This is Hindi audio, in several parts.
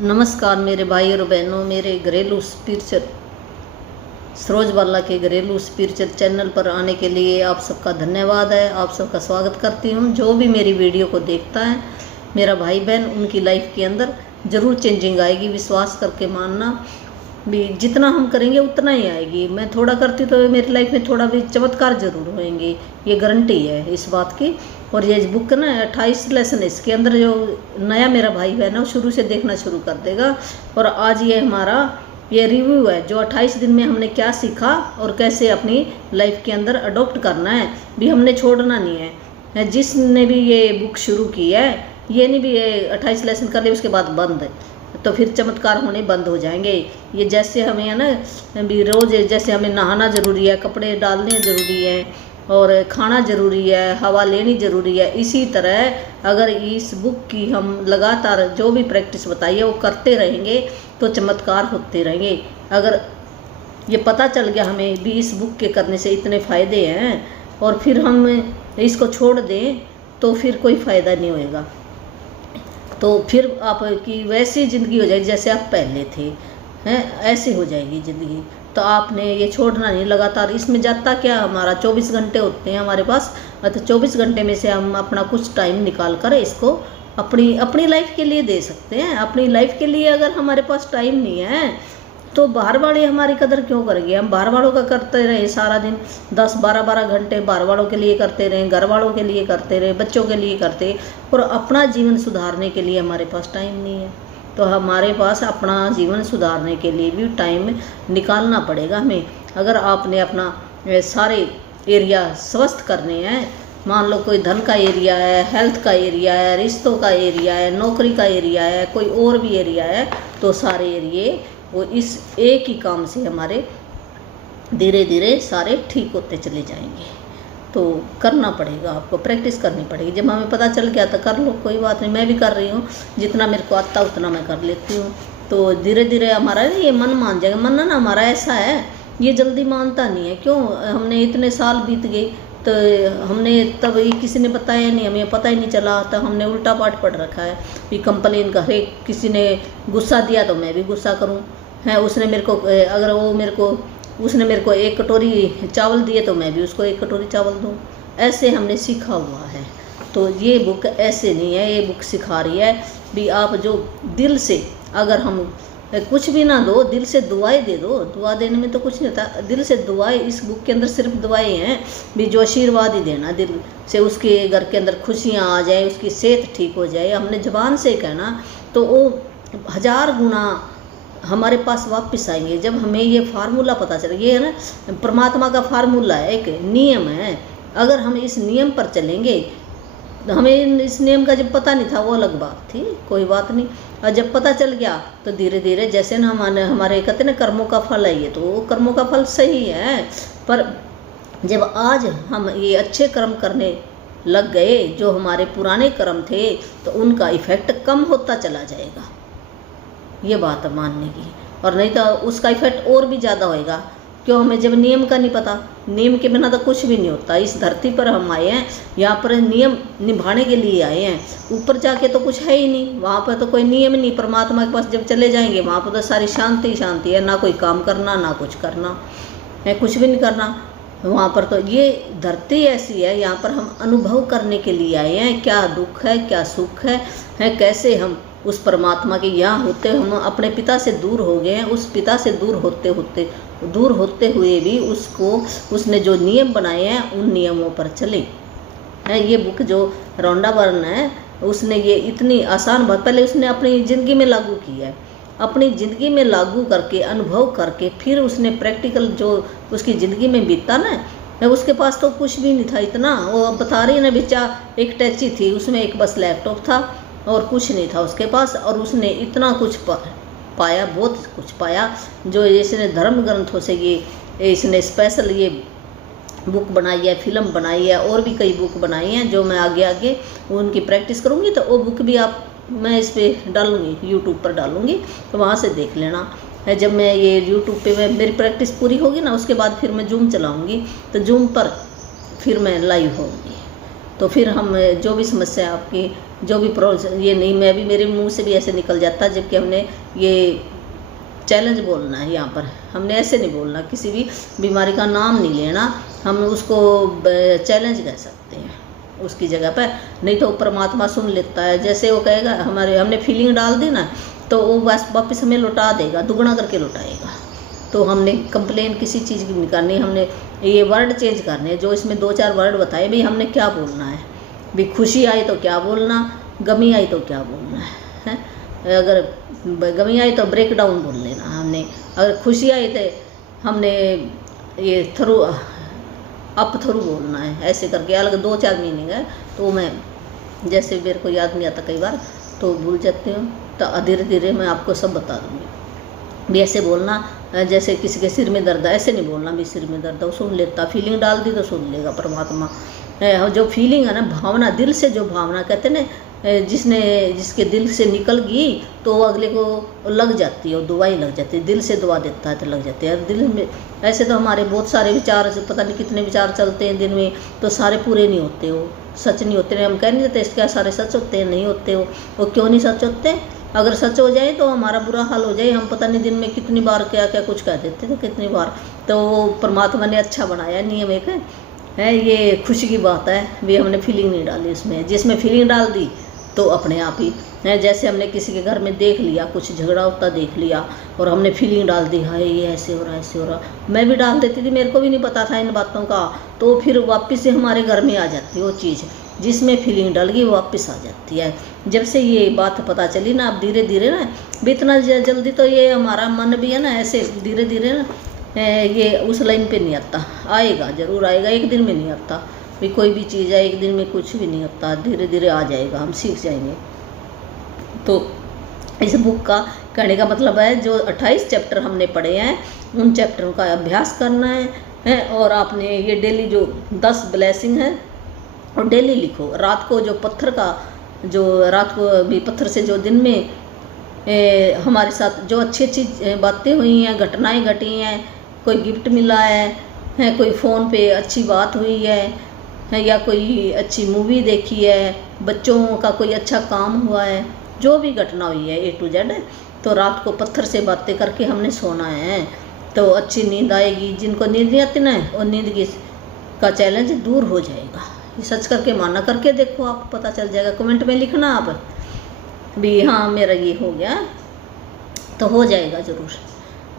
नमस्कार मेरे भाई और बहनों, मेरे घरेलू स्पिरिचुअल सरोज बाला के घरेलू स्पिरिचुअल चैनल पर आने के लिए आप सबका धन्यवाद है। आप सबका स्वागत करती हूँ। जो भी मेरी वीडियो को देखता है मेरा भाई बहन, उनकी लाइफ के अंदर ज़रूर चेंजिंग आएगी। विश्वास करके मानना भी, जितना हम करेंगे उतना ही आएगी। मैं थोड़ा करती तो मेरी लाइफ में थोड़ा भी चमत्कार जरूर होंगे, ये गारंटी है इस बात की। और ये बुक ना 28 लेसन, इसके अंदर जो नया मेरा भाई बहन है वो शुरू से देखना शुरू कर देगा। और आज ये हमारा ये रिव्यू है, जो 28 दिन में हमने क्या सीखा और कैसे अपनी लाइफ के अंदर अडॉप्ट करना है, भी हमने छोड़ना नहीं है। जिसने भी ये बुक शुरू की है, ये नहीं भी ये 28 लेसन कर ले उसके बाद बंद, तो फिर चमत्कार होने बंद हो जाएंगे। ये जैसे हमें है ना भी रोज़, जैसे हमें नहाना ज़रूरी है, कपड़े डालने ज़रूरी है और खाना ज़रूरी है, हवा लेनी ज़रूरी है, इसी तरह अगर इस बुक की हम लगातार जो भी प्रैक्टिस बताई है वो करते रहेंगे तो चमत्कार होते रहेंगे। अगर ये पता चल गया हमें भी इस बुक के करने से इतने फ़ायदे हैं और फिर हम इसको छोड़ दें तो फिर कोई फ़ायदा नहीं होएगा। तो फिर आपकी वैसी ज़िंदगी हो जाएगी जैसे आप पहले थे, हैं ऐसी हो जाएगी ज़िंदगी। तो आपने ये छोड़ना नहीं, लगातार। इसमें जाता क्या, हमारा 24 घंटे होते हैं हमारे पास, तो 24 घंटे में से हम अपना कुछ टाइम निकाल कर इसको अपनी लाइफ के लिए दे सकते हैं। अपनी लाइफ के लिए अगर हमारे पास टाइम नहीं है तो बाहर वाले हमारी कदर क्यों करेंगे। हम बाहर वालों का करते रहे सारा दिन, 10-12 घंटे बाहर वालों के लिए करते रहे, घर वालों के लिए करते रहे, बच्चों के लिए करते, और अपना जीवन सुधारने के लिए हमारे पास टाइम नहीं है। तो हमारे पास अपना जीवन सुधारने के लिए भी टाइम निकालना पड़ेगा हमें। अगर आपने अपना सारे एरिया स्वस्थ करने हैं, मान लो कोई धन का एरिया है, हेल्थ का एरिया है, रिश्तों का एरिया है, नौकरी का एरिया है, कोई और भी एरिया है, तो सारे एरिए वो इस एक ही काम से हमारे धीरे धीरे सारे ठीक होते चले जाएंगे। तो करना पड़ेगा, आपको प्रैक्टिस करनी पड़ेगी। जब हमें पता चल गया तो कर लो, कोई बात नहीं। मैं भी कर रही हूँ, जितना मेरे को आता उतना मैं कर लेती हूँ। तो धीरे धीरे हमारा ये मन मान जाएगा। मन ना हमारा ऐसा है, ये जल्दी मानता नहीं है। क्यों, हमने इतने साल बीत गए तो हमने तब ये किसी ने बताया नहीं, हमें पता ही नहीं चला, तो हमने उल्टा पाठ पढ़ रखा है कि कंप्लेन करे। किसी ने गुस्सा दिया तो मैं भी गुस्सा करूँ, है उसने मेरे को, अगर उसने मेरे को 1 कटोरी चावल दिए तो मैं भी उसको 1 कटोरी चावल दूँ। ऐसे हमने सीखा हुआ है। तो ये बुक ऐसे नहीं है, ये बुक सिखा रही है भी आप जो दिल से, अगर हम कुछ भी ना दो, दिल से दुआएं दे दो। दुआ देने में तो कुछ नहीं होता, दिल से दुआएं, इस बुक के अंदर सिर्फ दुआएं हैं भी, जो आशीर्वाद ही देना दिल से, उसके घर के अंदर खुशियाँ आ जाए, उसकी सेहत ठीक हो जाए। हमने ज़बान से कहना तो वो 1000 गुना हमारे पास वापस आएंगे। जब हमें ये फार्मूला पता चले, ये है ना परमात्मा का फार्मूला है, एक नियम है। अगर हम इस नियम पर चलेंगे, हमें इस नियम का जब पता नहीं था वो अलग बात थी, कोई बात नहीं। और जब पता चल गया तो धीरे धीरे, जैसे ना हमारे कहते ना कर्मों का फल है, ये तो कर्मों का फल सही है। पर जब आज हम ये अच्छे कर्म करने लग गए, जो हमारे पुराने कर्म थे, तो उनका इफेक्ट कम होता चला जाएगा। ये बात है मानने की, और नहीं तो उसका इफेक्ट और भी ज़्यादा होएगा। क्यों, हमें जब नियम का नहीं पता, नियम के बिना तो कुछ भी नहीं होता। इस धरती पर हम आए हैं, यहाँ पर नियम निभाने के लिए आए हैं। ऊपर जाके तो कुछ है ही नहीं, वहाँ पर तो कोई नियम नहीं। परमात्मा के पास जब चले जाएंगे वहाँ पर तो सारी शांति शांति है, ना कोई काम करना ना कुछ करना है, कुछ भी नहीं करना वहाँ पर। तो ये धरती ऐसी है, यहाँ पर हम अनुभव करने के लिए आए हैं, क्या दुख है क्या सुख है, कैसे हम उस परमात्मा के यहाँ होते, हम अपने पिता से दूर हो गए हैं। उस पिता से दूर होते हुए भी उसने जो नियम बनाए हैं उन नियमों पर चले हैं। ये बुक जो रोंडा बर्न है, उसने ये इतनी आसान बात पहले उसने अपनी ज़िंदगी में लागू की है। अपनी ज़िंदगी में लागू करके, अनुभव करके, फिर उसने प्रैक्टिकल जो उसकी ज़िंदगी में बीता ना, उसके पास तो कुछ भी नहीं था इतना। वो बता रही है ना, बेचा एक टैक्सी थी, उसमें एक बस लैपटॉप था और कुछ नहीं था उसके पास, और उसने इतना कुछ पाया, बहुत कुछ पाया। जो इसने धर्म ग्रंथों से ये इसने स्पेशल ये बुक बनाई है, फिल्म बनाई है, और भी कई बुक बनाई हैं, जो मैं आगे उनकी प्रैक्टिस करूँगी। तो वो बुक भी मैं इस पर डालूँगी, यूट्यूब पर डालूँगी, तो वहाँ से देख लेना है। जब मैं ये यूट्यूब पे मेरी प्रैक्टिस पूरी होगी ना, उसके बाद फिर मैं जूम चलाऊँगी, तो जूम पर फिर मैं लाइव होंगी। तो फिर हम जो भी समस्या आपकी जो भी प्रॉब्लम, ये नहीं मैं भी मेरे मुंह से भी ऐसे निकल जाता, जबकि हमने ये चैलेंज बोलना है यहाँ पर, हमने ऐसे नहीं बोलना, किसी भी बीमारी का नाम नहीं लेना, हम उसको चैलेंज कह सकते हैं उसकी जगह पर। नहीं तो परमात्मा सुन लेता है, जैसे वो कहेगा हमने फीलिंग डाल दी ना, तो वो बस वापस हमें लौटा देगा, दुगना करके लौटाएगा। तो हमने कंप्लेन किसी चीज़ की नहीं करनी, हमने ये वर्ड चेंज करने हैं, जो इसमें 2-4 वर्ड बताए भाई हमने क्या बोलना है। भी खुशी आई तो क्या बोलना, गमी आई तो क्या बोलना है। अगर गमी आई तो ब्रेक डाउन बोल लेना हमने, अगर खुशी आई तो हमने ये थ्रू अप थ्रू बोलना है, ऐसे करके अलग 2-4 मीनिंग है। तो मैं जैसे मेरे को याद नहीं आता कई बार तो भूल जाती हूँ, तो धीरे धीरे मैं आपको सब बता दूँगी। भी ऐसे बोलना, जैसे किसी के सिर में दर्द है ऐसे नहीं बोलना भी सिर में दर्द है, वो सुन लेता, फीलिंग डाल दी तो सुन लेगा परमात्मा। जो फीलिंग है ना, भावना, दिल से जो भावना कहते हैं ना, जिसके दिल से निकल गई तो वो अगले को लग जाती है, और दुआ ही लग जाती है, दिल से दुआ देता है तो लग जाती है दिल में। ऐसे तो हमारे बहुत सारे विचार, पता नहीं कितने विचार चलते हैं दिन में, तो सारे पूरे नहीं होते, हो सच नहीं होते। हम कह नहीं देते इसके सारे सच होते हैं, नहीं होते हो, वो क्यों नहीं सच होते। अगर सच हो जाए तो हमारा बुरा हाल हो जाए, हम पता नहीं दिन में कितनी बार क्या क्या कुछ कह देते थे, कितनी बार। तो वो परमात्मा ने अच्छा बनाया नियम एक है, ये खुशी की बात है भी हमने फीलिंग नहीं डाली इसमें, जिसमें फीलिंग डाल दी तो अपने आप ही है। जैसे हमने किसी के घर में देख लिया, कुछ झगड़ा होता देख लिया और हमने फीलिंग डाल दी, हाय ये ऐसे हो रहा ऐसे हो रहा, मैं भी डाल देती थी, मेरे को भी नहीं पता था इन बातों का, तो फिर वापस से हमारे घर में आ जाती है वो चीज़, जिसमें फीलिंग डल गई वो वापस आ जाती है। जब से ये बात पता चली ना, अब धीरे धीरे ना, भी इतना जल्दी तो ये हमारा मन भी है ना, ऐसे धीरे धीरे ना ये उस लाइन पे नहीं आता, आएगा जरूर आएगा, एक दिन में नहीं आता भी कोई भी चीज़ है, एक दिन में कुछ भी नहीं आता, धीरे धीरे आ जाएगा, हम सीख जाएंगे। तो इस बुक का कहने का मतलब है, जो 28 चैप्टर हमने पढ़े हैं उन चैप्टरों का अभ्यास करना है और आपने ये डेली जो 10 ब्लेसिंग है और डेली लिखो। रात को जो पत्थर का, जो रात को भी पत्थर से जो दिन में हमारे साथ जो अच्छी अच्छी बातें हुई हैं, घटनाएं घटी हैं, कोई गिफ्ट मिला है, कोई फ़ोन पे अच्छी बात हुई है या कोई अच्छी मूवी देखी है, बच्चों का कोई अच्छा काम हुआ है, जो भी घटना हुई है A to Z, तो रात को पत्थर से बातें करके हमने सोना है, तो अच्छी नींद आएगी। जिनको नींद नहीं आती ना, और नींद का चैलेंज दूर हो जाएगा। ये सच करके माना, करके देखो, आपको पता चल जाएगा। कमेंट में लिखना आप भी हाँ मेरा ये हो गया, तो हो जाएगा ज़रूर,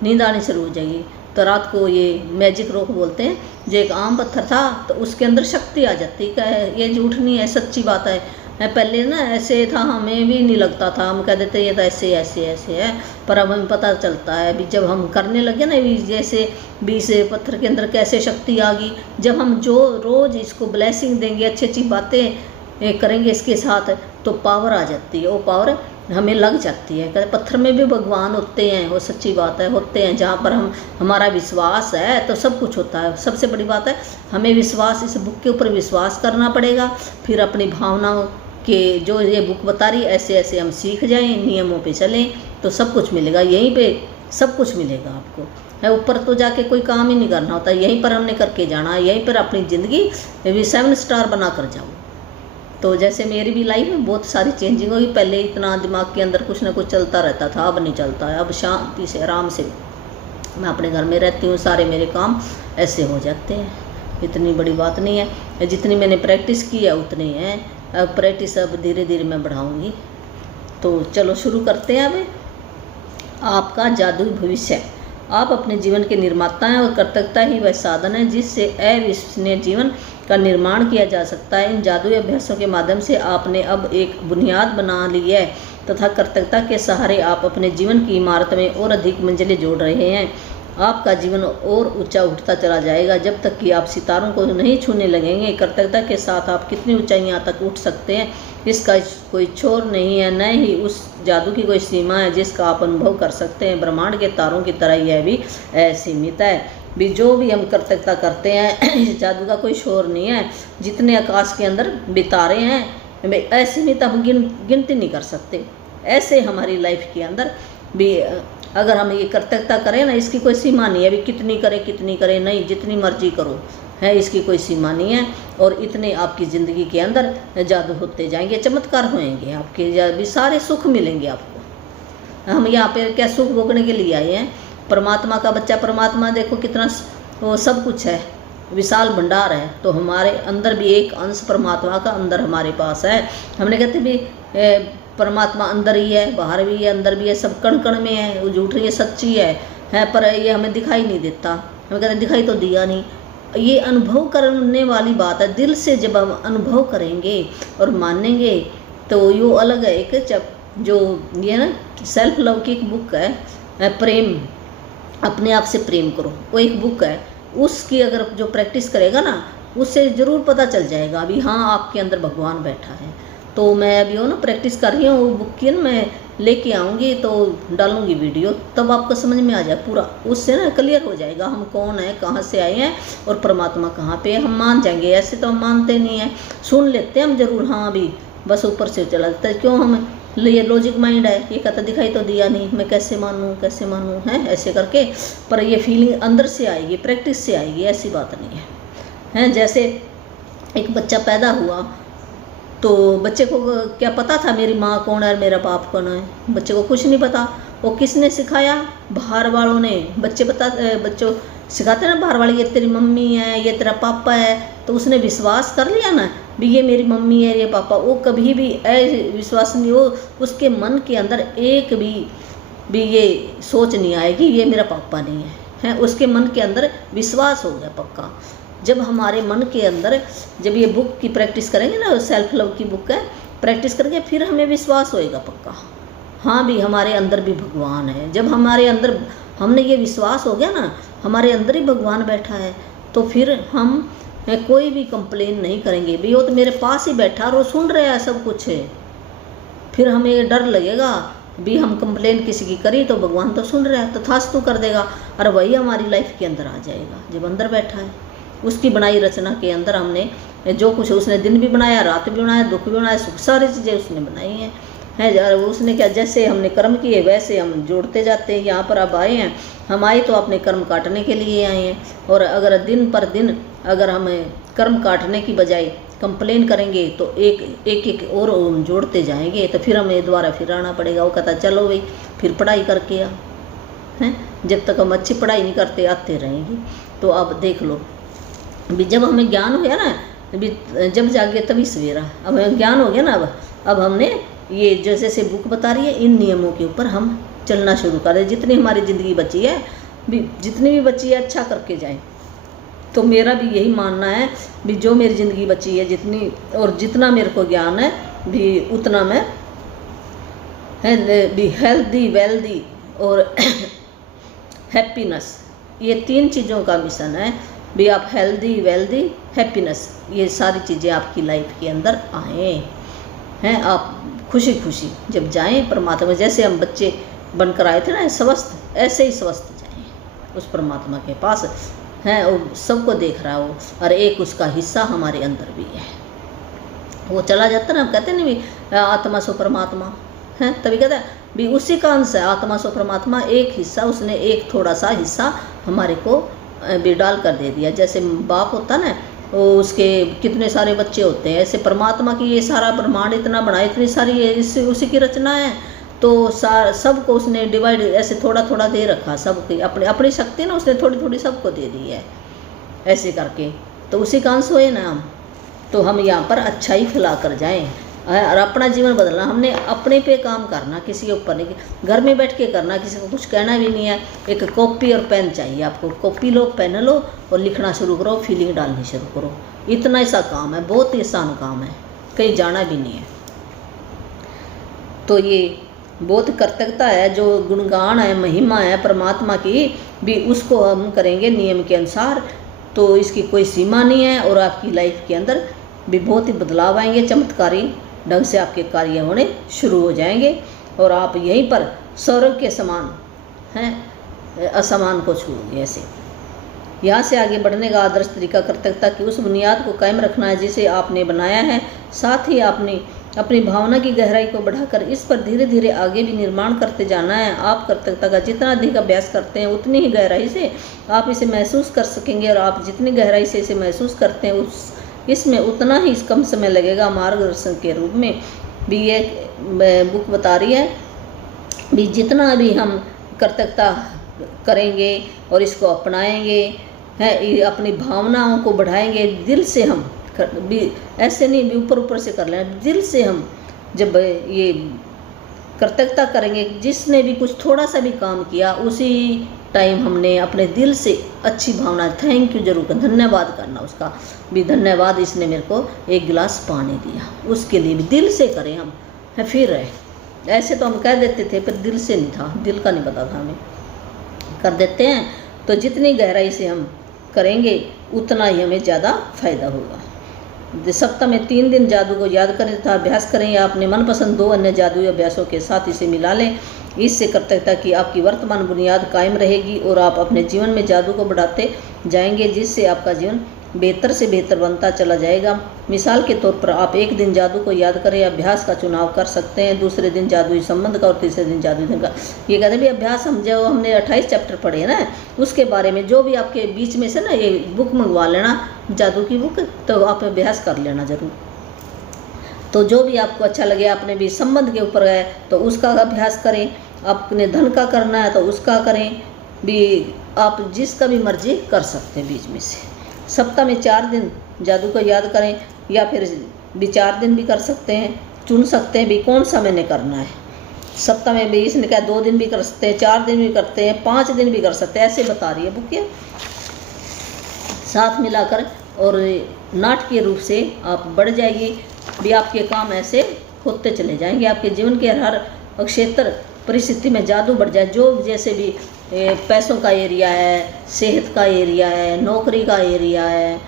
नींद आनी शुरू हो जाएगी। तो रात को ये मैजिक रॉक बोलते हैं, जो एक आम पत्थर था तो उसके अंदर शक्ति आ जाती है। ये झूठ नहीं है, सच्ची बात है। पहले ना ऐसे था, हमें भी नहीं लगता था, हम कह देते ये तो ऐसे ऐसे ऐसे है, पर अब हमें पता चलता है भी जब हम करने लगे ना, भी जैसे बीस पत्थर के अंदर कैसे शक्ति आ गई। जब हम जो रोज़ इसको ब्लेसिंग देंगे, अच्छी अच्छी बातें करेंगे इसके साथ, तो पावर आ जाती है, वो पावर हमें लग जाती है। कहते पत्थर में भी भगवान होते हैं, वो सच्ची बात है, होते हैं। जहाँ पर हमारा विश्वास है तो सब कुछ होता है। सबसे बड़ी बात है हमें विश्वास, इस बुक के ऊपर विश्वास करना पड़ेगा। फिर अपनी भावनाओं के जो ये बुक बता रही ऐसे ऐसे हम सीख जाएं, नियमों पे चलें, तो सब कुछ मिलेगा। यहीं पे सब कुछ मिलेगा आपको, है ऊपर तो जाके कोई काम ही नहीं करना होता, यहीं पर हमने करके जाना है। यहीं पर अपनी ज़िंदगी भी 7 स्टार बना कर जाओ। तो जैसे मेरी भी लाइफ में बहुत सारी चेंजिंग हुई। पहले इतना दिमाग के अंदर कुछ ना कुछ चलता रहता था, अब नहीं चलता है। अब शांति से आराम से मैं अपने घर में रहती हूँ, सारे मेरे काम ऐसे हो जाते हैं। इतनी बड़ी बात नहीं है, जितनी मैंने प्रैक्टिस की है उतनी है। अब प्रैक्टिस अब धीरे धीरे मैं बढ़ाऊँगी। तो चलो शुरू करते हैं। अब आपका जादुई भविष्य। आप अपने जीवन के निर्माता हैं और कर्तव्यता ही वह साधन है जिससे अविश्वसनीय जीवन का निर्माण किया जा सकता है। इन जादुई अभ्यासों के माध्यम से आपने अब एक बुनियाद बना ली है तथा कर्तव्यता के सहारे आप अपने जीवन की इमारत में और अधिक मंजिलें जोड़ रहे हैं। आपका जीवन और ऊंचा उठता चला जाएगा जब तक कि आप सितारों को नहीं छूने लगेंगे। कर्तव्यता के साथ आप कितनी ऊंचाइयां तक उठ सकते हैं इसका कोई छोर नहीं है, न ही उस जादू की कोई सीमा है जिसका आप अनुभव कर सकते हैं। ब्रह्मांड के तारों की तरह यह भी असीमित है। भी जो भी हम कर्तव्यता करते हैं इस जादू का कोई शोर नहीं है। जितने आकाश के अंदर बितारे हैं असीमित, हम गिनती नहीं कर सकते। ऐसे हमारी लाइफ के अंदर भी अगर हम ये कर्तव्यता करें ना, इसकी कोई सीमा नहीं है। अभी कितनी करें नहीं, जितनी मर्जी करो है, इसकी कोई सीमा नहीं है। और इतने आपकी ज़िंदगी के अंदर जादू होते जाएंगे, चमत्कार होएंगे, आपके भी सारे सुख मिलेंगे आपको। हम यहाँ पे क्या सुख भोगने के लिए आए हैं? परमात्मा का बच्चा, परमात्मा देखो कितना वो सब कुछ है, विशाल भंडार है। तो हमारे अंदर भी एक अंश परमात्मा का अंदर हमारे पास है। हमने कहते भी परमात्मा अंदर ही है, बाहर भी है, अंदर भी है, सब कण कण में है। वो झूठ रही है, सच्ची है, पर ये हमें दिखाई नहीं देता। हमें कहते हैं दिखाई तो दिया नहीं। ये अनुभव करने वाली बात है। दिल से जब हम अनुभव करेंगे और मानेंगे तो यो अलग है। एक जो ये ना सेल्फ लव की एक बुक है, प्रेम, अपने आप से प्रेम करो, वो एक बुक है। उसकी अगर जो प्रैक्टिस करेगा ना, उससे ज़रूर पता चल जाएगा अभी हाँ आपके अंदर भगवान बैठा है। तो मैं अभी वो ना प्रैक्टिस कर रही हूँ, वो बुक की ना मैं लेके आऊँगी तो डालूँगी वीडियो, तब आपको समझ में आ जाए पूरा। उससे ना क्लियर हो जाएगा हम कौन है, कहाँ से आए हैं और परमात्मा कहाँ पे है। हम मान जाएंगे। ऐसे तो हम मानते नहीं हैं, सुन लेते हैं हम ज़रूर, हाँ अभी बस ऊपर से चला जाता है। क्यों? हम ये लॉजिक माइंड है, ये कहता दिखाई तो दिया नहीं, मैं कैसे मानूँ है ऐसे करके। पर ये फीलिंग अंदर से आएगी, प्रैक्टिस से आएगी, ऐसी बात नहीं है। जैसे एक बच्चा पैदा हुआ तो बच्चे को क्या पता था मेरी माँ कौन है और मेरा बाप कौन है? बच्चे को कुछ नहीं पता। वो किसने सिखाया? बाहर वालों ने। बच्चों सिखाते ना बाहर वाले, ये तेरी मम्मी है, ये तेरा पापा है, तो उसने विश्वास कर लिया ना भी ये मेरी मम्मी है, ये पापा। वो कभी भी विश्वास नहीं हो, उसके मन के अंदर एक भी ये सोच नहीं आएगी ये मेरा पापा नहीं है। उसके मन के अंदर विश्वास हो गया पक्का। जब हमारे मन के अंदर जब ये बुक की प्रैक्टिस करेंगे ना, सेल्फ लव की बुक है, प्रैक्टिस करेंगे, फिर हमें विश्वास होएगा पक्का, हाँ भी हमारे अंदर भी भगवान है। जब हमारे अंदर हमने ये विश्वास हो गया ना हमारे अंदर ही भगवान बैठा है, तो फिर हम कोई भी कंप्लेन नहीं करेंगे भी वो तो मेरे पास ही बैठा और वो सुन रहा है सब कुछ है। फिर हमें ये डर लगेगा भी हम कंप्लेन किसी की करी तो भगवान तो सुन रहा है, तो तथास्तु कर देगा और वही हमारी लाइफ के अंदर आ जाएगा जब अंदर बैठा है। उसकी बनाई रचना के अंदर हमने जो कुछ, उसने दिन भी बनाया, रात भी बनाया, दुख भी बनाया, सुख, सारी चीज़ें उसने बनाई हैं। उसने क्या, जैसे हमने कर्म किए वैसे हम जोड़ते जाते हैं। यहाँ पर अब आए हैं, हम आए तो अपने कर्म काटने के लिए आए हैं। और अगर दिन पर दिन अगर हम कर्म काटने की बजाय कंप्लेन करेंगे तो एक और जोड़ते जाएंगे, तो फिर हमें दोबारा फिर आना पड़ेगा। वो कहता चलो भाई फिर पढ़ाई करके आ, हैं जब तक हम अच्छी पढ़ाई नहीं करते आते रहेंगे। तो अब देख लो भी जब हमें ज्ञान हो गया ना, जब जागे तभी सवेरा। अब हमें ज्ञान हो गया ना, अब हमने ये जैसे बुक बता रही है इन नियमों के ऊपर हम चलना शुरू करें। जितनी हमारी ज़िंदगी बची है जितनी भी बची है अच्छा करके जाएं। तो मेरा भी यही मानना है भी जो मेरी ज़िंदगी बची है जितनी और जितना मेरे को ज्ञान है भी उतना मैं भी हेल्दी, वेल्दी और हैप्पीनेस, ये 3 चीज़ों का मिशन है भी। आप हेल्दी, वेल्दी, हैप्पीनेस, ये सारी चीज़ें आपकी लाइफ के अंदर आए हैं। आप खुशी खुशी जब जाएं परमात्मा, जैसे हम बच्चे बनकर आए थे ना स्वस्थ, ऐसे ही स्वस्थ जाएं उस परमात्मा के पास हैं। वो सबको देख रहा हो और एक उसका हिस्सा हमारे अंदर भी है। वो चला जाता ना, हम कहते नहीं भी आत्मा सो परमात्मा है, तभी कहते हैं भी उसी का अंश है आत्मा सो परमात्मा। एक हिस्सा उसने, एक थोड़ा सा हिस्सा हमारे को भी डाल कर दे दिया। जैसे बाप होता ना, वो उसके कितने सारे बच्चे होते हैं, ऐसे परमात्मा की ये सारा ब्रह्मांड इतना बड़ा, इतनी सारी इससे उसी की रचना है। तो सबको उसने डिवाइड ऐसे थोड़ा थोड़ा दे रखा, सबकी अपनी अपनी शक्ति ना उसने थोड़ी थोड़ी सबको दे दी है ऐसे करके। तो उसी का अंश हुए ना हम, तो हम यहाँ पर अच्छा ही फैला कर जाएँ और अपना जीवन बदलना। हमने अपने पे काम करना, किसी के ऊपर नहीं, घर में बैठ के करना, किसी को कुछ कहना भी नहीं है। एक कॉपी और पेन चाहिए आपको, कॉपी लो, पेन लो और लिखना शुरू करो, फीलिंग डालनी शुरू करो। इतना ही सा काम है, बहुत ही आसान काम है, कहीं जाना भी नहीं है। तो ये बहुत कर्तव्यता है, जो गुणगान है, महिमा है परमात्मा की भी, उसको हम करेंगे नियम के अनुसार तो इसकी कोई सीमा नहीं है। और आपकी लाइफ के अंदर भी बहुत ही बदलाव आएंगे, चमत्कारी ढंग से आपके कार्य होने शुरू हो जाएंगे और आप यहीं पर स्वर्ग के समान हैं, असमान को छूओगे। ऐसे यहाँ से आगे बढ़ने का आदर्श तरीका कर्तव्यता की उस बुनियाद को कायम रखना है जिसे आपने बनाया है। साथ ही अपनी अपनी भावना की गहराई को बढ़ाकर इस पर धीरे धीरे आगे भी निर्माण करते जाना है। आप कर्तव्यता का जितना अधिक अभ्यास करते हैं उतनी ही गहराई से आप इसे महसूस कर सकेंगे, और आप जितनी गहराई से इसे महसूस करते हैं इसमें उतना ही कम समय लगेगा मार्गदर्शन के रूप में भी। ये बुक बता रही है भी जितना भी हम कर्तव्यता करेंगे और इसको अपनाएंगे हैं, अपनी भावनाओं को बढ़ाएंगे, दिल से हम भी ऐसे नहीं भी ऊपर ऊपर से कर लें, दिल से हम जब ये कर्तव्यता करेंगे, जिसने भी कुछ थोड़ा सा भी काम किया उसी टाइम हमने अपने दिल से अच्छी भावना, थैंक यू जरूर, धन्यवाद करना उसका भी, धन्यवाद इसने मेरे को एक गिलास पानी दिया, उसके लिए भी दिल से करें हम है। फिर ऐसे तो हम कह देते थे पर दिल से नहीं था, दिल का नहीं पता था हमें, कर देते हैं। तो जितनी गहराई से हम करेंगे उतना ही हमें ज़्यादा फायदा होगा। सप्ताह में 3 दिन जादू को याद करें तथा अभ्यास करें, या अपने मनपसंद 2 अन्य जादुई अभ्यासों के साथ इसे मिला लें। इससे कर्तव्यता की आपकी वर्तमान बुनियाद कायम रहेगी और आप अपने जीवन में जादू को बढ़ाते जाएंगे, जिससे आपका जीवन बेहतर से बेहतर बनता चला जाएगा। मिसाल के तौर पर आप एक दिन जादू को याद करें, अभ्यास का चुनाव कर सकते हैं, दूसरे दिन जादुई संबंध का और तीसरे दिन जादुई धन का। ये कहते हैं भी अभ्यास हम जो हमने 28 चैप्टर पढ़े हैं ना, उसके बारे में जो भी आपके बीच में से ना ये बुक मंगवा लेना, जादू की बुक, तो आप अभ्यास कर लेना ज़रूर। तो जो भी आपको अच्छा लगे, आपने भी संबंध के ऊपर गए तो उसका अभ्यास करें, आपने धन का करना है तो उसका करें भी, आप जिसका भी मर्जी कर सकते हैं बीच में से। सप्ताह में 4 दिन जादू को याद करें, या फिर भी 4 दिन भी कर सकते हैं, चुन सकते हैं भी कौन सा मैंने करना है। सप्ताह में भी इसने कहा 2 दिन भी कर सकते हैं, 4 दिन भी करते हैं, 5 दिन भी कर सकते हैं, ऐसे बता रही है बुक ये। साथ मिलाकर और नाटकीय रूप से आप बढ़ जाएगी भी, आपके काम ऐसे होते चले जाएंगे, आपके जीवन के हर क्षेत्र परिस्थिति में जादू बढ़ जाए। जो जैसे भी पैसों का एरिया है, सेहत का एरिया है, नौकरी का एरिया है,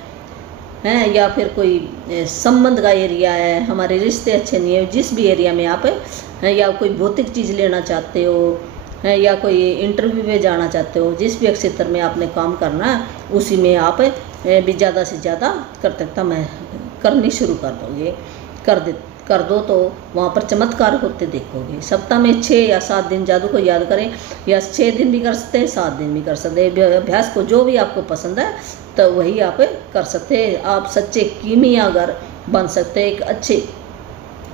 या फिर कोई संबंध का एरिया है, हमारे रिश्ते अच्छे नहीं है, जिस भी एरिया में आप हैं, या कोई भौतिक चीज़ लेना चाहते हो है, या कोई इंटरव्यू में जाना चाहते हो, जिस भी क्षेत्र में आपने काम करना है उसी में आप भी ज़्यादा से ज़्यादा कर्तव्यता में करनी शुरू कर दोगे, कर दो तो वहाँ पर चमत्कार होते देखोगे। सप्ताह में 6 या 7 दिन जादू को याद करें, या 6 दिन भी कर सकते हैं, 7 दिन भी कर सकते हैं। अभ्यास को जो भी आपको पसंद है तो वही आप कर सकते हैं। आप सच्चे कीमियागर बन सकते हैं, एक अच्छे,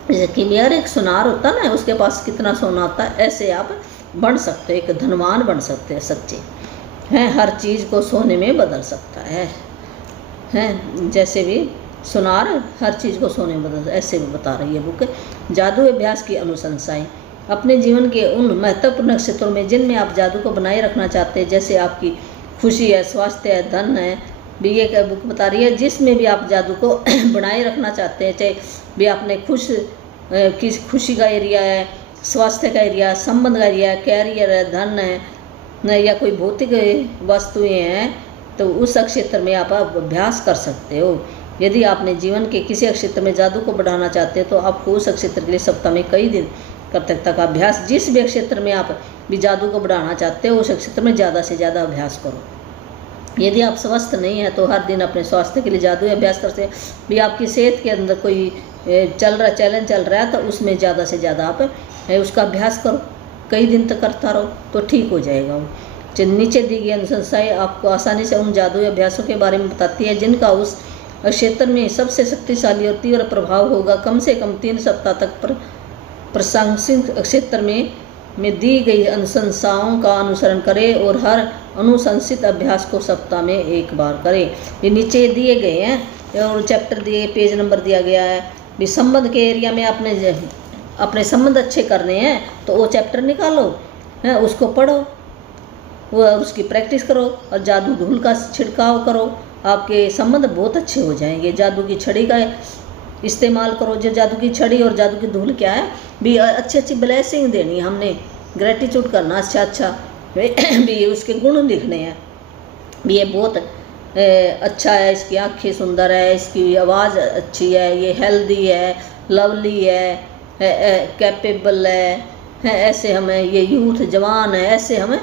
जैसे कीमियागर एक सुनार होता ना, उसके पास कितना सोना होता है, ऐसे आप बन सकते हैं, एक धनवान बन सकते हैं सच्चे हैं। हर चीज़ को सोने में बदल सकता है, जैसे भी सुनार हर चीज़ को सोने में बदल, ऐसे भी बता रही है बुक। जादू अभ्यास की अनुशंसाएं, अपने जीवन के उन महत्वपूर्ण क्षेत्रों में जिनमें आप जादू को बनाए रखना चाहते हैं, जैसे आपकी खुशी है, स्वास्थ्य है, धन है, भी ये बुक बता रही है, जिसमें भी आप जादू को बनाए रखना चाहते हैं, चाहे भी आपने खुशी का एरिया है, स्वास्थ्य का एरिया, संबंध का एरिया, कैरियर है, धन है, या कोई भौतिक वस्तुएं हैं, तो उस क्षेत्र में आप अभ्यास कर सकते हो। यदि आपने जीवन के किसी क्षेत्र में जादू को बढ़ाना चाहते हैं तो आपको उस क्षेत्र के लिए सप्ताह में कई दिन कर्तव्यता का अभ्यास, जिस भी क्षेत्र में आप भी जादू को बढ़ाना चाहते हो उस क्षेत्र में ज़्यादा से ज़्यादा अभ्यास करो। यदि आप स्वस्थ नहीं है तो हर दिन अपने स्वास्थ्य के लिए जादुई अभ्यास करते हैं। भी आपकी सेहत के अंदर कोई चैलेंज चल रहा है तो उसमें ज़्यादा से ज़्यादा आप उसका अभ्यास करो, कई दिन तक करता रहो तो ठीक हो जाएगा वो। नीचे दी गई अनुशंसाएं आपको आसानी से उन जादुई अभ्यासों के बारे में बताती है जिनका उस क्षेत्र में सबसे शक्तिशाली और तीव्र प्रभाव होगा। कम से कम 3 सप्ताह तक प्रासंगिक क्षेत्र में दी गई अनुशंसाओं का अनुसरण करें और हर अनुशंसित अभ्यास को सप्ताह में 1 बार करें। ये नीचे दिए गए हैं और चैप्टर दिए, पेज नंबर दिया गया है। भी संबंध के एरिया में अपने संबंध अच्छे करने हैं तो वो चैप्टर निकालो, उसको पढ़ो, वो उसकी प्रैक्टिस करो और जादू धूल का छिड़काव करो, आपके संबंध बहुत अच्छे हो जाएंगे। जादू की छड़ी का इस्तेमाल करो, जो जादू की छड़ी और जादू की धूल क्या है भी, अच्छी ब्लेसिंग देनी है हमने, ग्रेटिट्यूड करना अच्छा भी, उसके गुण लिखने हैं भी, ये बहुत अच्छा है, इसकी आँखें सुंदर है, इसकी आवाज़ अच्छी है, ये हेल्दी है, लवली है, कैपेबल है, ऐसे हमें, ये यूथ जवान है, ऐसे हमें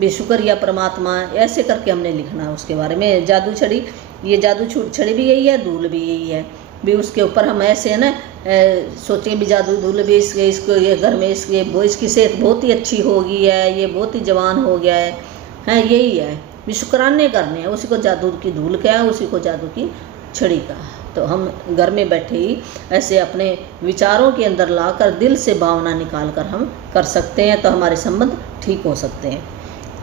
भी शुक्रिया परमात्मा, ऐसे करके हमने लिखना है उसके बारे में। जादू छड़ी, ये जादू छड़ी भी यही है, धूल भी यही है। भी उसके ऊपर हम ऐसे है ना सोचें भी जादू धूल भी इसको ये घर में इसकी सेहत बहुत ही अच्छी हो गई है, ये बहुत ही जवान हो गया है, यही है भी शुक्राने करने हैं। उसी को जादू की धूल क्या है, उसी को जादू की छड़ी का। तो हम घर में बैठे ही ऐसे अपने विचारों के अंदर लाकर दिल से भावना निकाल कर हम कर सकते हैं, तो हमारे संबंध ठीक हो सकते हैं।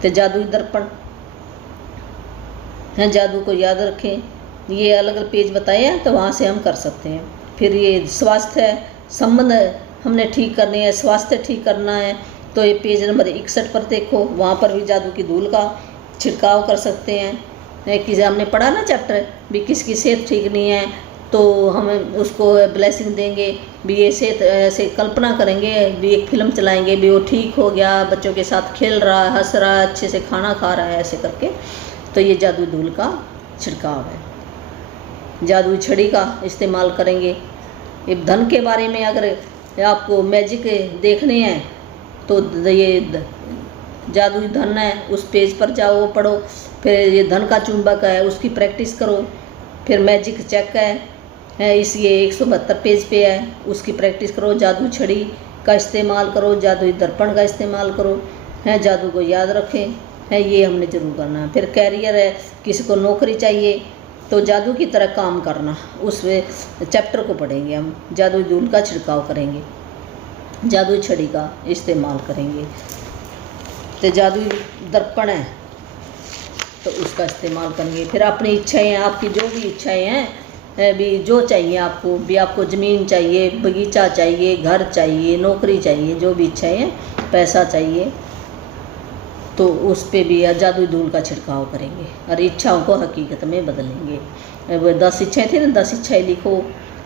तो जादुई दर्पण हैं, जादू को याद रखें, ये अलग अलग पेज बताए हैं, तो वहाँ से हम कर सकते हैं। फिर ये स्वास्थ्य संबंध हमने ठीक करने हैं, स्वास्थ्य ठीक करना है, तो ये पेज नंबर 61 पर देखो, वहाँ पर भी जादू की धूल का छिड़काव कर सकते हैं। कि हमने पढ़ा ना चैप्टर भी किसकी सेहत ठीक नहीं है, तो हम उसको ब्लेसिंग देंगे भी, ये सेहत ऐसे कल्पना करेंगे भी, एक फिल्म चलाएंगे भी वो ठीक हो गया, बच्चों के साथ खेल रहा है, हंस रहा है, अच्छे से खाना खा रहा है, ऐसे करके। तो ये जादुई धूल का छिड़काव है। जादुई छड़ी का इस्तेमाल करेंगे। ये धन के बारे में अगर आपको मैजिक देखने हैं तो ये जादुई धन है, उस पेज पर जाओ, पढ़ो। फिर ये धन का चुंबक है, उसकी प्रैक्टिस करो। फिर मैजिक चेक है इस ये 172 पेज पे है, उसकी प्रैक्टिस करो। जादुई छड़ी का इस्तेमाल करो, जादुई दर्पण का इस्तेमाल करो, है जादू को याद रखें, है ये हमने ज़रूर करना है। फिर कैरियर है, किसी को नौकरी चाहिए तो जादू की तरह काम करना, उस चैप्टर को पढ़ेंगे हम। जादुई धूल का छिड़काव करेंगे, जादुई छड़ी का इस्तेमाल करेंगे। तो जादुई दर्पण है तो उसका इस्तेमाल करेंगे। फिर अपनी इच्छाएं, आपकी जो भी इच्छाएं हैं भी, जो चाहिए आपको भी, आपको ज़मीन चाहिए, बगीचा चाहिए, घर चाहिए, नौकरी चाहिए, जो भी इच्छाएं हैं, पैसा चाहिए, तो उस पे भी जादुई धूल का छिड़काव करेंगे और इच्छाओं को हकीकत में बदलेंगे। वो 10 इच्छाएँ थी ना, 10 इच्छाएँ लिखो